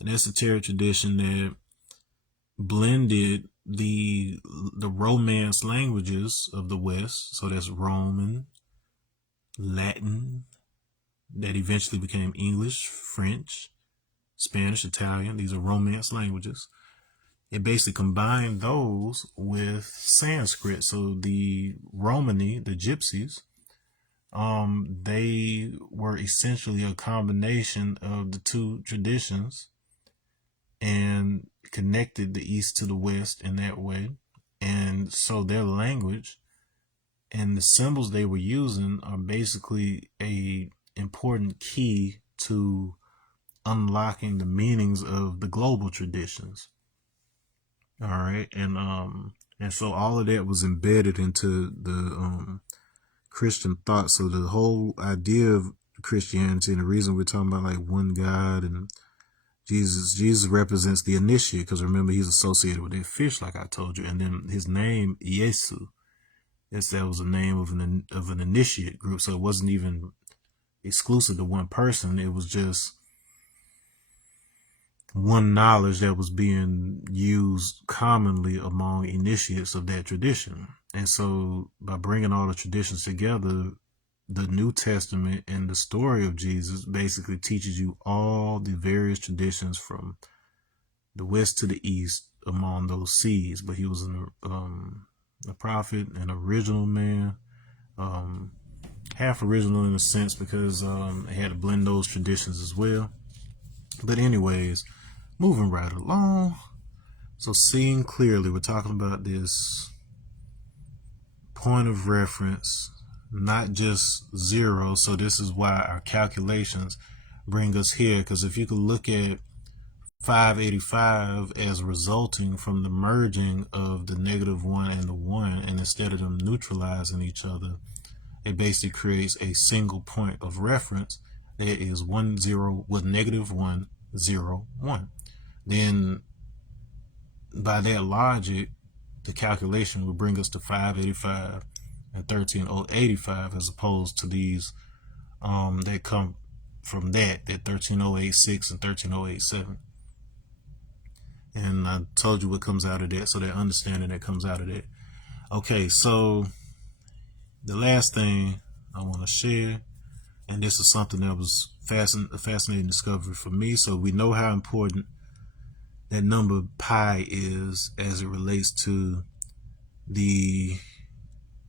an esoteric tradition that blended the Romance languages of the West. So that's Roman, Latin, that eventually became English, French, Spanish, Italian. These are Romance languages. It basically combined those with Sanskrit. So the Romani, the Gypsies, they were essentially a combination of the 2 traditions and connected the East to the West in that way. And so their language and the symbols they were using are basically a important key to unlocking the meanings of the global traditions. All right, and so all of that was embedded into the Christian thought. So the whole idea of Christianity, and the reason we're talking about like one God and Jesus represents the initiate, because remember, he's associated with that fish, like I told you, and then his name Yesu. That was the name of an initiate group, so it wasn't even exclusive to one person. It was just one knowledge that was being used commonly among initiates of that tradition. And so by bringing all the traditions together, the New Testament and the story of Jesus basically teaches you all the various traditions from the west to the east among those seas. But he was a prophet, an original man, half original in a sense, because he had to blend those traditions as well. But anyways, moving right along. So seeing clearly, we're talking about this point of reference, not just zero. So this is why our calculations bring us here, because if you could look at 585 as resulting from the merging of the -1 and the 1, and instead of them neutralizing each other, it basically creates a single point of reference that is 1 0 with -1 0 1. Then by that logic, the calculation will bring us to 585 and 13085, as opposed to these that come from that 13086 and 13087. And I told you what comes out of that, so that understanding that comes out of that. Okay, so the last thing I want to share, and this is something that was a fascinating discovery for me. So we know how important that number pi is as it relates to the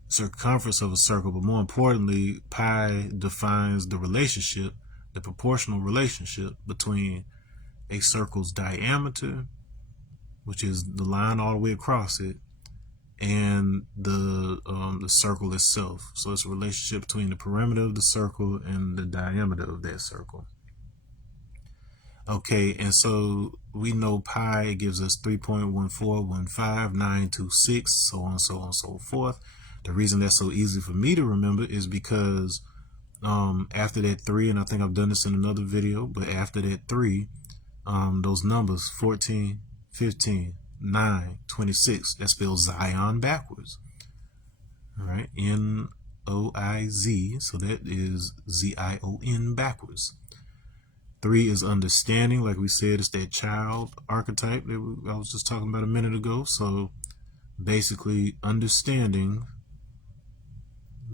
circumference of a circle, but more importantly, pi defines the relationship, the proportional relationship between a circle's diameter, which is the line all the way across it, and the circle itself. So it's a relationship between the perimeter of the circle and the diameter of that circle. Okay, and so we know pi gives us 3.1415926, so on, so on, so forth. The reason that's so easy for me to remember is because after that 3, and I think I've done this in another video, but after that 3, those numbers 14, 15, 9, 26, that spells Zion backwards. All right, N-O-I-Z, so that is Z-I-O-N backwards. 3 is understanding, like we said, it's that child archetype that I was just talking about a minute ago. So basically understanding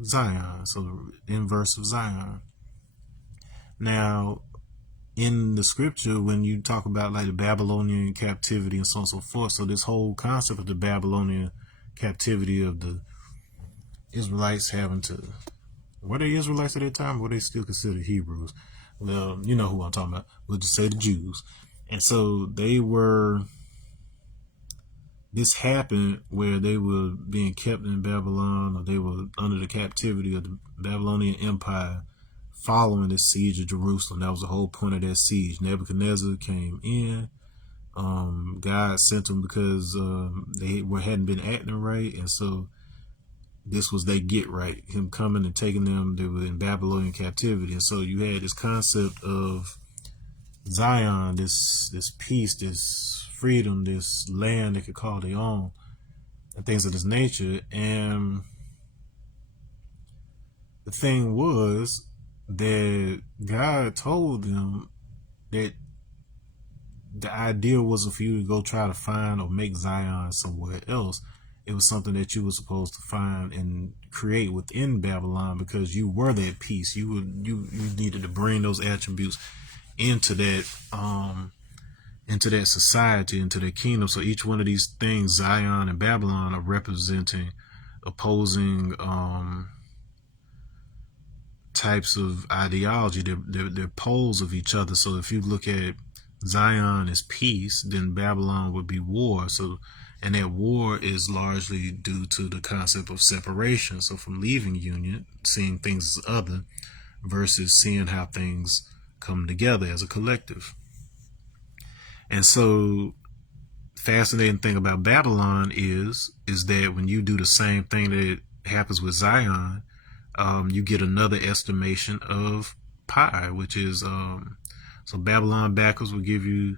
Zion, so the inverse of Zion. Now, in the scripture, when you talk about like the Babylonian captivity and so on and so forth, so this whole concept of the Babylonian captivity of the Israelites having to, were they Israelites at that time, or were they still considered Hebrews? Well, you know who I'm talking about. We'll just say the Jews. And so they were, this happened where they were being kept in Babylon, or they were under the captivity of the Babylonian Empire following the siege of Jerusalem. That was the whole point of that siege. Nebuchadnezzar came in. God sent them because they hadn't been acting right. And so this was they get right, him coming and taking them. They were in Babylonian captivity. And so you had this concept of Zion, this peace, this freedom, this land they could call their own, and things of this nature. And the thing was that God told them that the idea wasn't for you to go try to find or make Zion somewhere else. It was something that you were supposed to find and create within Babylon, because you were that peace. You needed to bring those attributes into that society, into their kingdom. So each one of these things, Zion and Babylon, are representing opposing types of ideology. They're poles of each other. So if you look at Zion as peace, then Babylon would be war. So, and that war is largely due to the concept of separation. So from leaving union, seeing things as other, versus seeing how things come together as a collective. And so fascinating thing about Babylon is that when you do the same thing that happens with Zion, you get another estimation of pi, which is so Babylon backwards will give you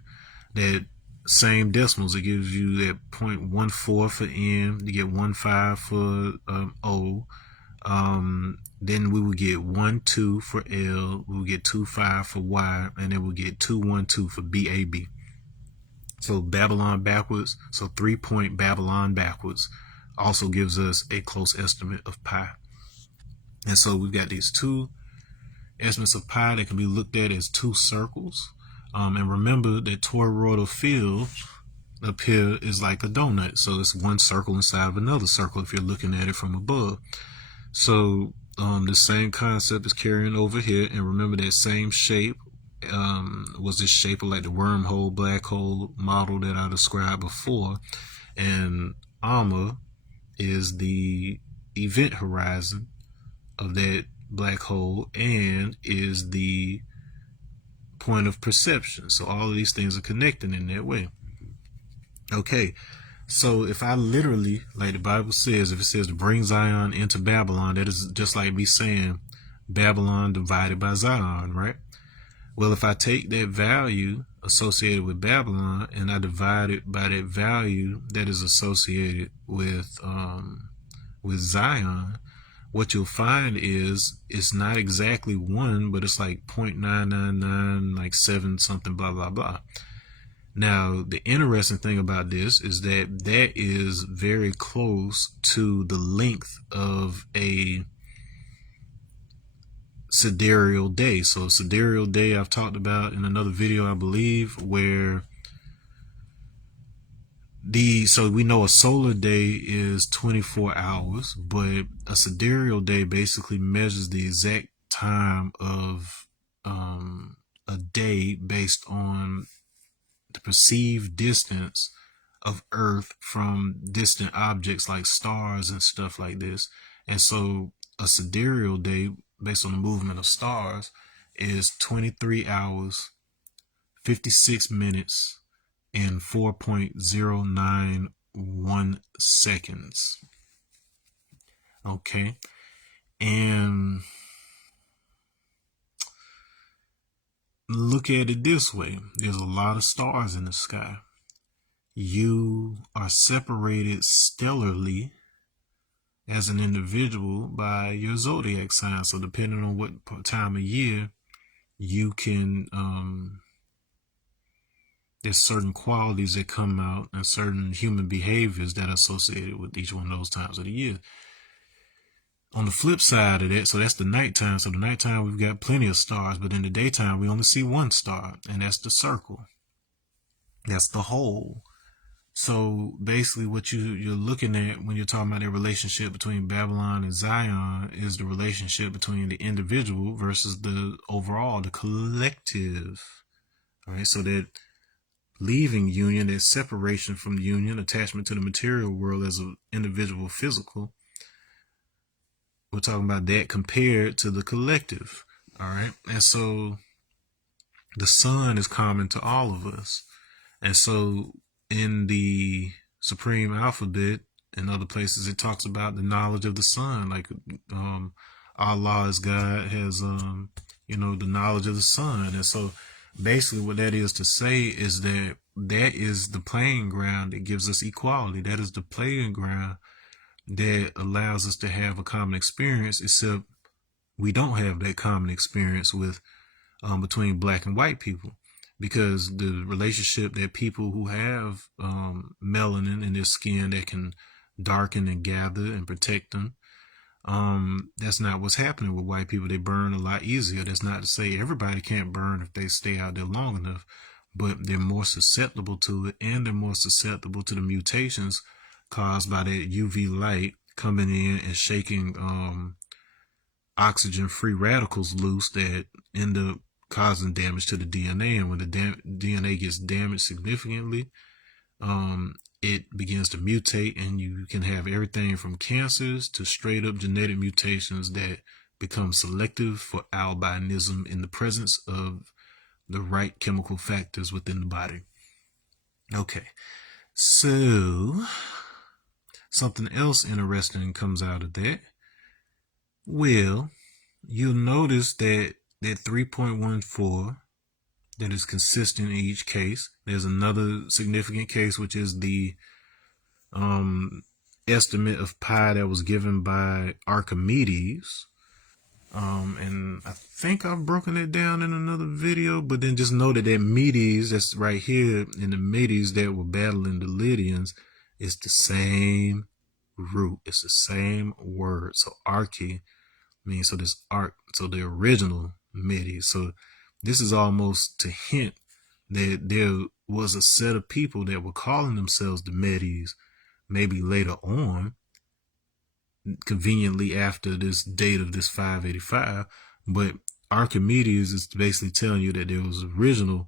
that same decimals. It gives you that 0.14 for N. You get 1.5 for O. Then we will get 1.2 for L. We will get 2.5 for Y, and then we'll get 2.12 for BAB. So Babylon backwards, so 3-point Babylon backwards also gives us a close estimate of pi. And so we've got these two estimates of pi that can be looked at as two circles. And remember that toroidal field up here is like a donut. So it's one circle inside of another circle if you're looking at it from above. So the same concept is carrying over here. And remember that same shape was this shape of like the wormhole, black hole model that I described before. And Alma is the event horizon of that black hole and is the point of perception. So all of these things are connected in that way. Okay, so if I literally, like the Bible says, if it says to bring Zion into Babylon, that is just like me saying Babylon divided by Zion, right? Well, if I take that value associated with Babylon and I divide it by that value that is associated with Zion, what you'll find is it's not exactly 1, but it's like 0.999, like 7 something, blah, blah, blah. Now, the interesting thing about this is that that is very close to the length of a sidereal day. So sidereal day I've talked about in another video, I believe, where so we know a solar day is 24 hours, but a sidereal day basically measures the exact time of a day based on the perceived distance of Earth from distant objects like stars and stuff like this. And so a sidereal day based on the movement of stars is 23 hours, 56 minutes, and 4.091 seconds. Okay. And look at it this way. There's a lot of stars in the sky. You are separated stellarly as an individual by your zodiac sign. So depending on what time of year, you can, there's certain qualities that come out and certain human behaviors that are associated with each one of those times of the year. On the flip side of that, so that's the nighttime. So the nighttime, we've got plenty of stars, but in the daytime, we only see one star, and that's the circle. That's the whole. So basically what you're looking at when you're talking about that relationship between Babylon and Zion is the relationship between the individual versus the overall, the collective. All right, so that leaving union, that separation from the union, attachment to the material world as an individual physical, we're talking about that compared to the collective. All right, and so the sun is common to all of us. And so in the Supreme Alphabet and other places, it talks about the knowledge of the sun. Like Allah as God has, the knowledge of the sun. And so basically what that is to say is that that is the playing ground that gives us equality. That is the playing ground that allows us to have a common experience, except we don't have that common experience with between black and white people. Because the relationship that people who have melanin in their skin that can darken and gather and protect them, that's not what's happening with white people. They burn a lot easier. That's not to say everybody can't burn if they stay out there long enough, but they're more susceptible to it, and they're more susceptible to the mutations caused by that UV light coming in and shaking oxygen free radicals loose that end up causing damage to the DNA. And when the DNA gets damaged significantly, it begins to mutate, and you can have everything from cancers to straight up genetic mutations that become selective for albinism in the presence of the right chemical factors within the body. Okay, so something else interesting comes out of that. Well, you'll notice that 3.14 that is consistent in each case. There's another significant case, which is the um, estimate of pi that was given by Archimedes. And I think I've broken it down in another video, but then just know that Medes, that's right here, in the Medes that were battling the Lydians, it's the same root. It's the same word. So arche means, so this arc, so the original Medes. So this is almost to hint that there was a set of people that were calling themselves the Medes, maybe later on, conveniently after this date of this 585. But Archimedes is basically telling you that there was original,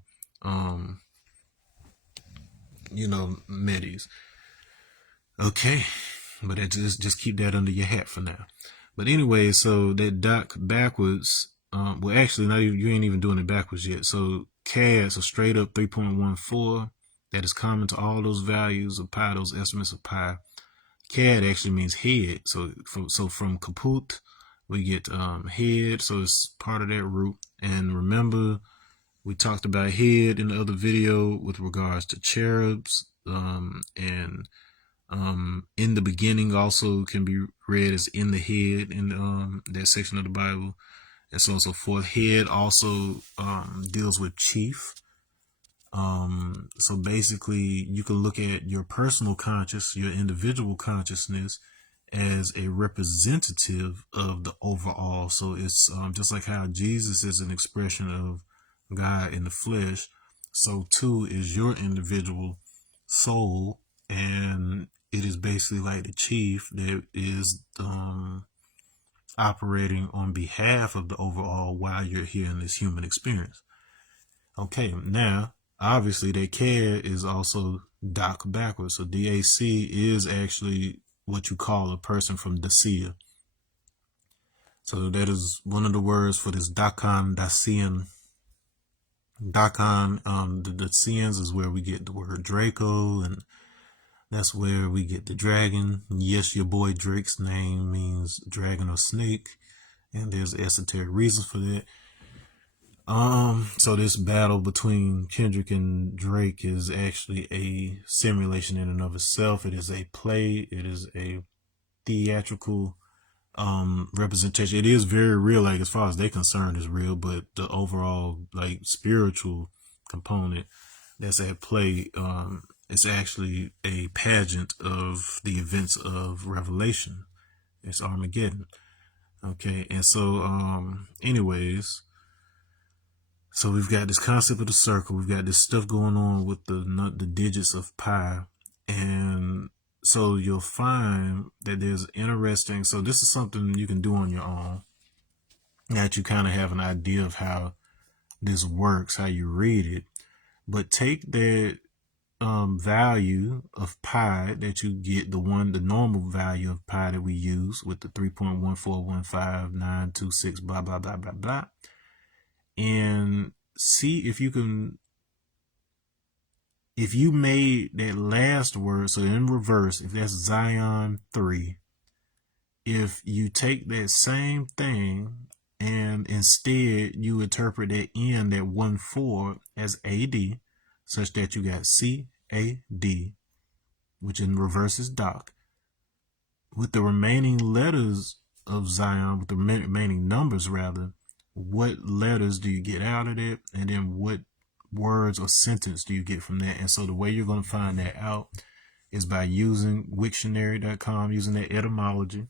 Medes. Okay, but just keep that under your hat for now. But anyway, so that doc backwards, well, actually, not even, you ain't even doing it backwards yet. So CAD, so straight up 3.14, that is common to all those values of pi, those estimates of pi. CAD actually means head. So from kaput, we get head. So it's part of that root. And remember, we talked about head in the other video with regards to cherubs. And in the beginning also can be read as in the head in that section of the Bible. And so on and so forth. Head also deals with chief. So basically, you can look at your personal conscious, your individual consciousness, as a representative of the overall. So it's just like how Jesus is an expression of God in the flesh, so too is your individual soul, and it is basically like the chief that is operating on behalf of the overall while you're here in this human experience. Okay, now obviously that CAD is also DAC backwards. So DAC is actually what you call a person from Dacia. So that is one of the words for this Dacan, Dacian. Dacan, the Dacians is where we get the word Draco, and that's where we get the dragon. Yes, your boy Drake's name means dragon or snake, and there's esoteric reasons for that. So this battle between Kendrick and Drake is actually a simulation in and of itself. It is a play. It is a theatrical representation. It is very real, like as far as they're concerned is real, but the overall like spiritual component that's at play, it's actually a pageant of the events of Revelation. It's Armageddon. Okay, and so anyways, so we've got this concept of the circle. We've got this stuff going on with the digits of pi. And so you'll find that there's interesting, so this is something you can do on your own, that you kind of have an idea of how this works, how you read it. But take that value of pi that you get, the normal value of pi that we use with the 3.1415926 blah, blah, blah, blah, blah, and see if you can, if you made that last word, so in reverse, if that's Zion 3, if you take that same thing and instead you interpret that N, that 1-4 as AD, such that you got CAD, which in reverse is Doc, with the remaining letters of Zion, with the remaining numbers rather, what letters do you get out of it, and then what words or sentence do you get from that? And so the way you're going to find that out is by using Wiktionary.com, using that etymology,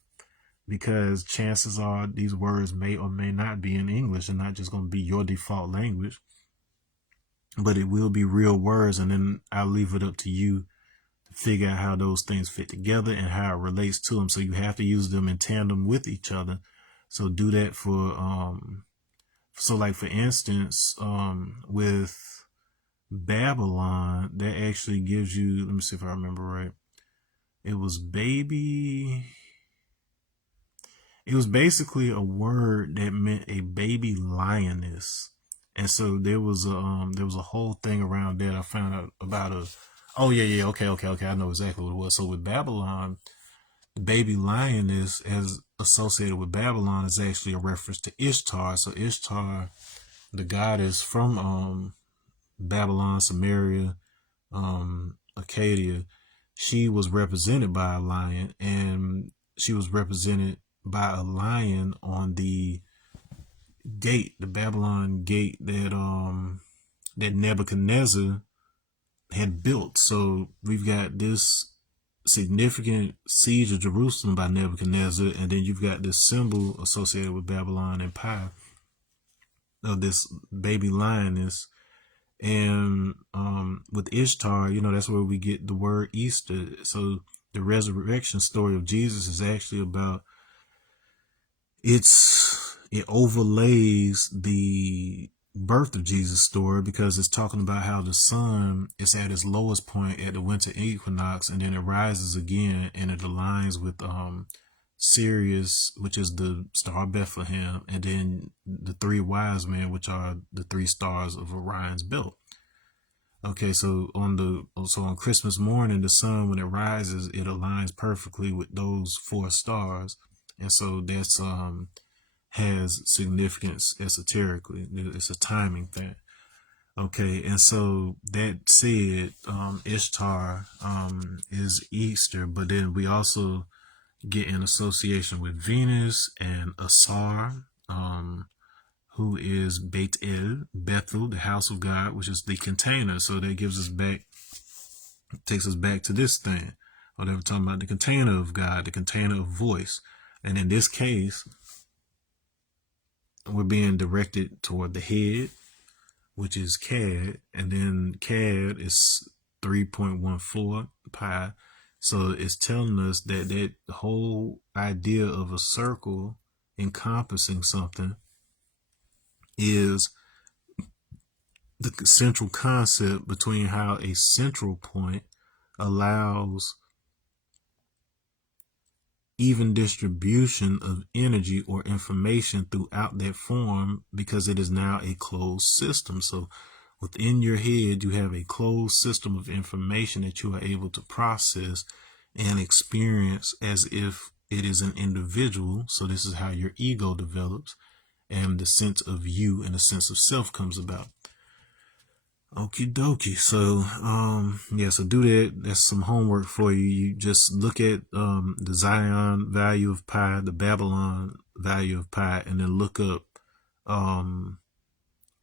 because chances are these words may or may not be in English and not just going to be your default language, but it will be real words. And then I'll leave it up to you to figure out how those things fit together and how it relates to them. So you have to use them in tandem with each other. So do that for, so like for instance, with Babylon, that actually gives you, let me see if I remember right. It was baby. It was basically a word that meant a baby lioness. And so there was a whole thing around that. I found out about okay, I know exactly what it was. So with Babylon, The baby lioness, as associated with Babylon, is actually a reference to Ishtar. So Ishtar, the goddess from Babylon, Samaria, Acadia, she was represented by a lion, and she was represented by a lion on the gate, the Babylon gate that Nebuchadnezzar had built. So we've got this significant siege of Jerusalem by Nebuchadnezzar, and then you've got this symbol associated with Babylon Empire of this baby lioness. And with Ishtar, that's where we get the word Easter. So the resurrection story of Jesus is actually about, it overlays the birth of Jesus story, because it's talking about how the sun is at its lowest point at the winter equinox, and then it rises again, and it aligns with Sirius, which is the star of Bethlehem, and then the three wise men, which are the three stars of Orion's belt. Okay, so on Christmas morning, the sun, when it rises, it aligns perfectly with those four stars, and so that's has significance esoterically. It's a timing thing. Okay, and so that said, Ishtar is Easter, but then we also get an association with Venus and Asar, who is Bethel, the house of God, which is the container. So that takes us back to this thing. Or they were talking about the container of God, the container of voice. And in this case, we're being directed toward the head, which is CAD, and then CAD is 3.14 pi. So it's telling us that that whole idea of a circle encompassing something is the central concept between how a central point allows even distribution of energy or information throughout that form, because it is now a closed system. So within your head, you have a closed system of information that you are able to process and experience as if it is an individual. So this is how your ego develops, and the sense of you and the sense of self comes about. Okie dokie. So, so do that. That's some homework for you. You just look at the Zion value of pi, the Babylon value of pi, and then look up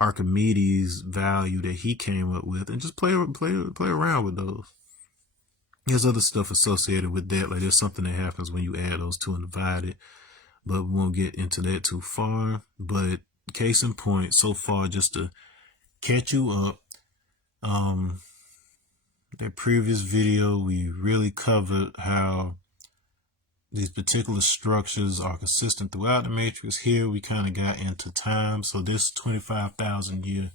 Archimedes' value that he came up with, and just play around with those. There's other stuff associated with that. Like there's something that happens when you add those two and divide it, but we won't get into that too far. But case in point, so far, just to catch you up, that previous video, we really covered how these particular structures are consistent throughout the matrix. Here we kind of got into time. So this 25,000 year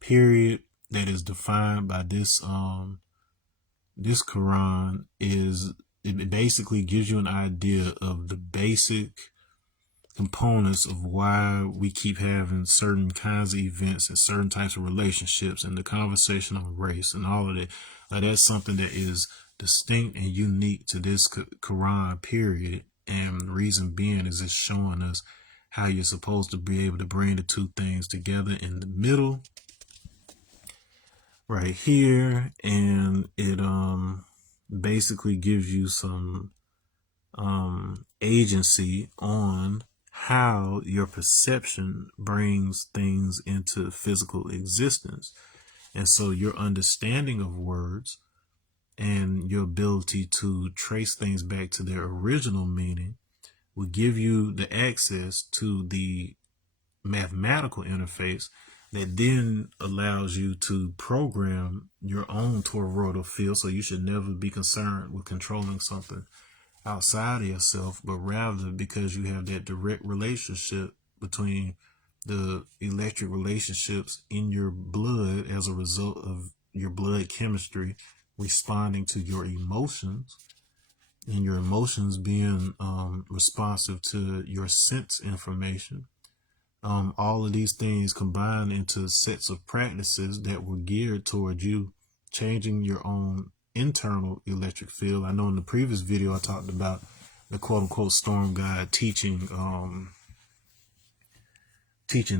period that is defined by this this Quran it basically gives you an idea of the basic components of why we keep having certain kinds of events and certain types of relationships, and the conversation on race and all of that. Like that's something that is distinct and unique to this Quran period, and the reason being is it's showing us how you're supposed to be able to bring the two things together in the middle right here, and it basically gives you some agency on how your perception brings things into physical existence. And so your understanding of words and your ability to trace things back to their original meaning will give you the access to the mathematical interface that then allows you to program your own toroidal field. So you should never be concerned with controlling something outside of yourself, but rather because you have that direct relationship between the electric relationships in your blood as a result of your blood chemistry responding to your emotions, and your emotions being responsive to your sense information. All of these things combine into sets of practices that were geared toward you changing your own internal electric field. I know in the previous video I talked about the quote unquote storm god teaching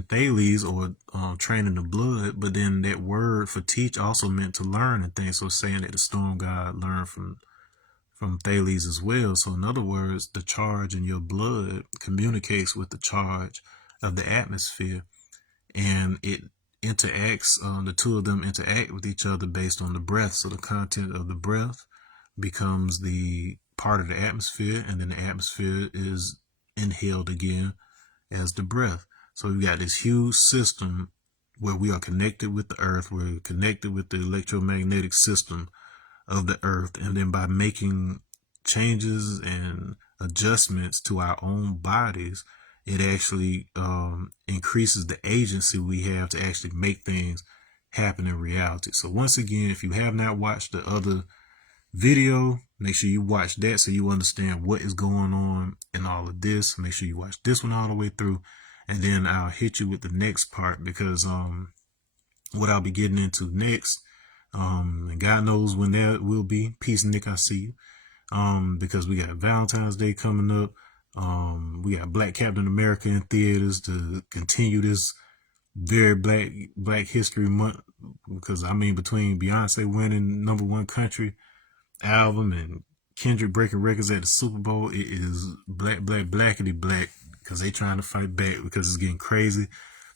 Thales, or training the blood, but then that word for teach also meant to learn and things. So saying that the storm god learned from Thales as well. So in other words, the charge in your blood communicates with the charge of the atmosphere, and it interacts, the two of them interact with each other based on the breath. So the content of the breath becomes the part of the atmosphere, and then the atmosphere is inhaled again as the breath. So we've got this huge system where we are connected with the earth, we're connected with the electromagnetic system of the earth, and then by making changes and adjustments to our own bodies, it actually increases the agency we have to actually make things happen in reality. So once again, if you have not watched the other video, make sure you watch that so you understand what is going on in all of this. Make sure you watch this one all the way through, and then I'll hit you with the next part, because what I'll be getting into next, and God knows when that will be. Peace, Nick, I see you. Because we got Valentine's Day coming up. We got Black Captain America in theaters to continue this very Black History Month, because I mean, between Beyonce winning #1 country album and Kendrick breaking records at the Super Bowl, it is blackity black, because they trying to fight back because it's getting crazy.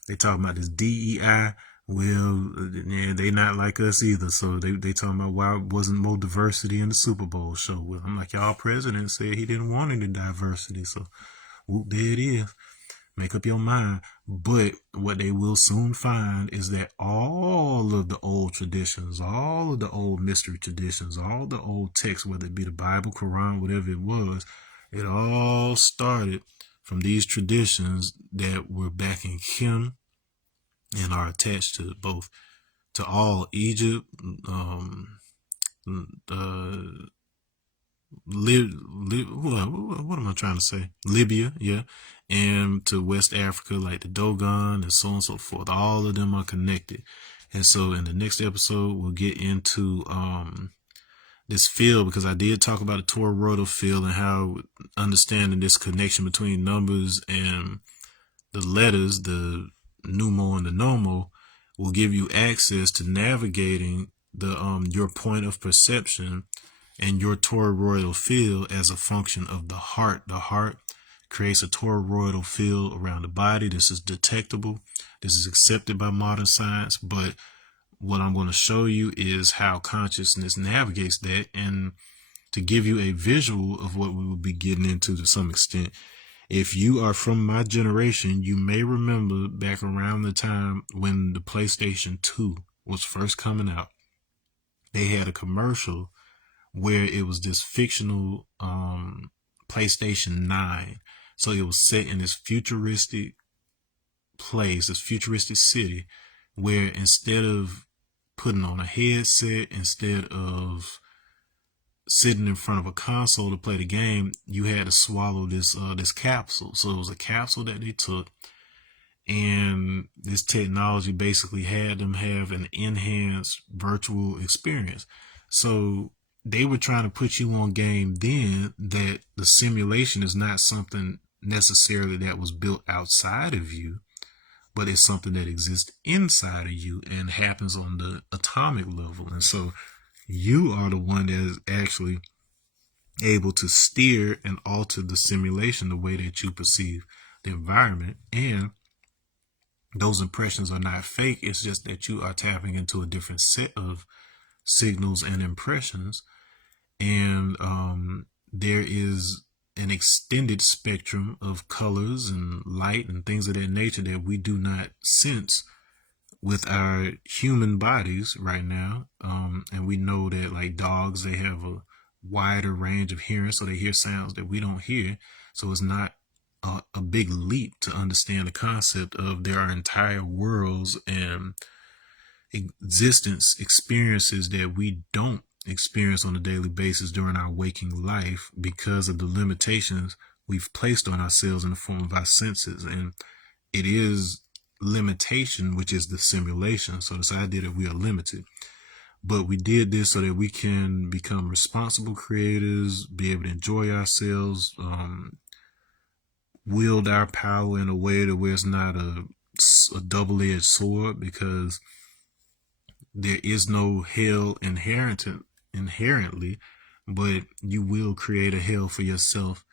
They talking about this DEI. Well, yeah, they not like us either. So they talking about why wasn't more diversity in the Super Bowl show. Well, I'm like, y'all president said he didn't want any diversity. So, whoop, there it is. Make up your mind. But what they will soon find is that all of the old traditions, all of the old mystery traditions, all the old texts, whether it be the Bible, Quran, whatever it was, it all started from these traditions that were back in Kim and are attached to all Egypt, what am I trying to say? Libya, yeah, and to West Africa, like the Dogon and so on and so forth. All of them are connected. And so in the next episode, we'll get into this field, because I did talk about the toroidal field and how understanding this connection between numbers and the letters, the Nummo and the Nommo, will give you access to navigating the your point of perception and your toroidal field as a function of the heart. The heart creates a toroidal field around the body. This is detectable. This is accepted by modern science. But what I'm going to show you is how consciousness navigates that, and to give you a visual of what we will be getting into to some extent. If you are from my generation, you may remember back around the time when the PlayStation 2 was first coming out, they had a commercial where it was this fictional PlayStation 9. So it was set in this futuristic place, this futuristic city, where instead of putting on a headset, instead of sitting in front of a console to play the game, you had to swallow this capsule. So it was a capsule that they took, and this technology basically had them have an enhanced virtual experience. So they were trying to put you on game then that the simulation is not something necessarily that was built outside of you, but it's something that exists inside of you and happens on the atomic level. And so you are the one that is actually able to steer and alter the simulation the way that you perceive the environment. And those impressions are not fake. It's just that you are tapping into a different set of signals and impressions. And there is an extended spectrum of colors and light and things of that nature that we do not sense with our human bodies right now. And we know that, like dogs, they have a wider range of hearing, so they hear sounds that we don't hear. So it's not a big leap to understand the concept of there are entire worlds and existence experiences that we don't experience on a daily basis during our waking life because of the limitations we've placed on ourselves in the form of our senses. And it is limitation, which is the simulation. So this idea that we are limited. But we did this so that we can become responsible creators, be able to enjoy ourselves, wield our power in a way to where it's not a double-edged sword, because there is no hell inherently, but you will create a hell for yourself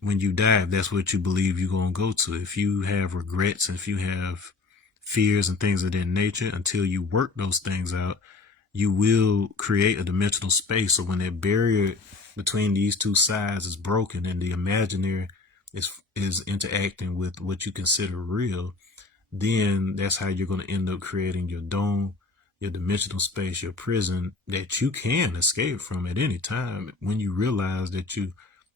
when you die, if that's what you believe you're going to go to. If you have regrets, if you have fears and things of that nature, until you work those things out, you will create a dimensional space. So when that barrier between these two sides is broken and the imaginary is interacting with what you consider real, then that's how you're going to end up creating your dome, your dimensional space, your prison that you can escape from at any time when you realize that you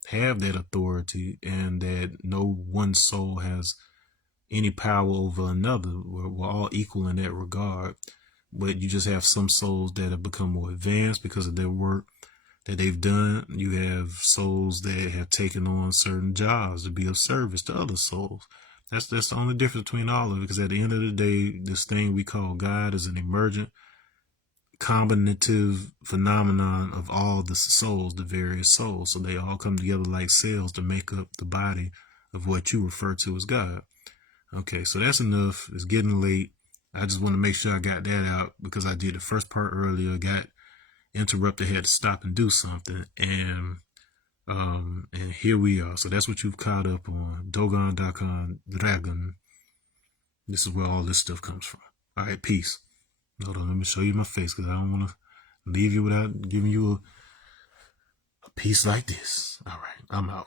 have that authority and that no one soul has any power over another. We're all equal in that regard, but you just have some souls that have become more advanced because of their work that they've done. You have souls that have taken on certain jobs to be of service to other souls. That's the only difference between all of it, because at the end of the day, this thing we call God is an emergent combinative phenomenon of all the souls, the various souls. So they all come together like cells to make up the body of what you refer to as God. Okay, so that's enough. It's getting late. I just want to make sure I got that out because I did the first part earlier, got interrupted, had to stop and do something, and here we are. So that's what you've caught up on. Dogons Dragons. This is where all this stuff comes from. All right, peace. Hold on, let me show you my face because I don't want to leave you without giving you a piece like this. All right, I'm out.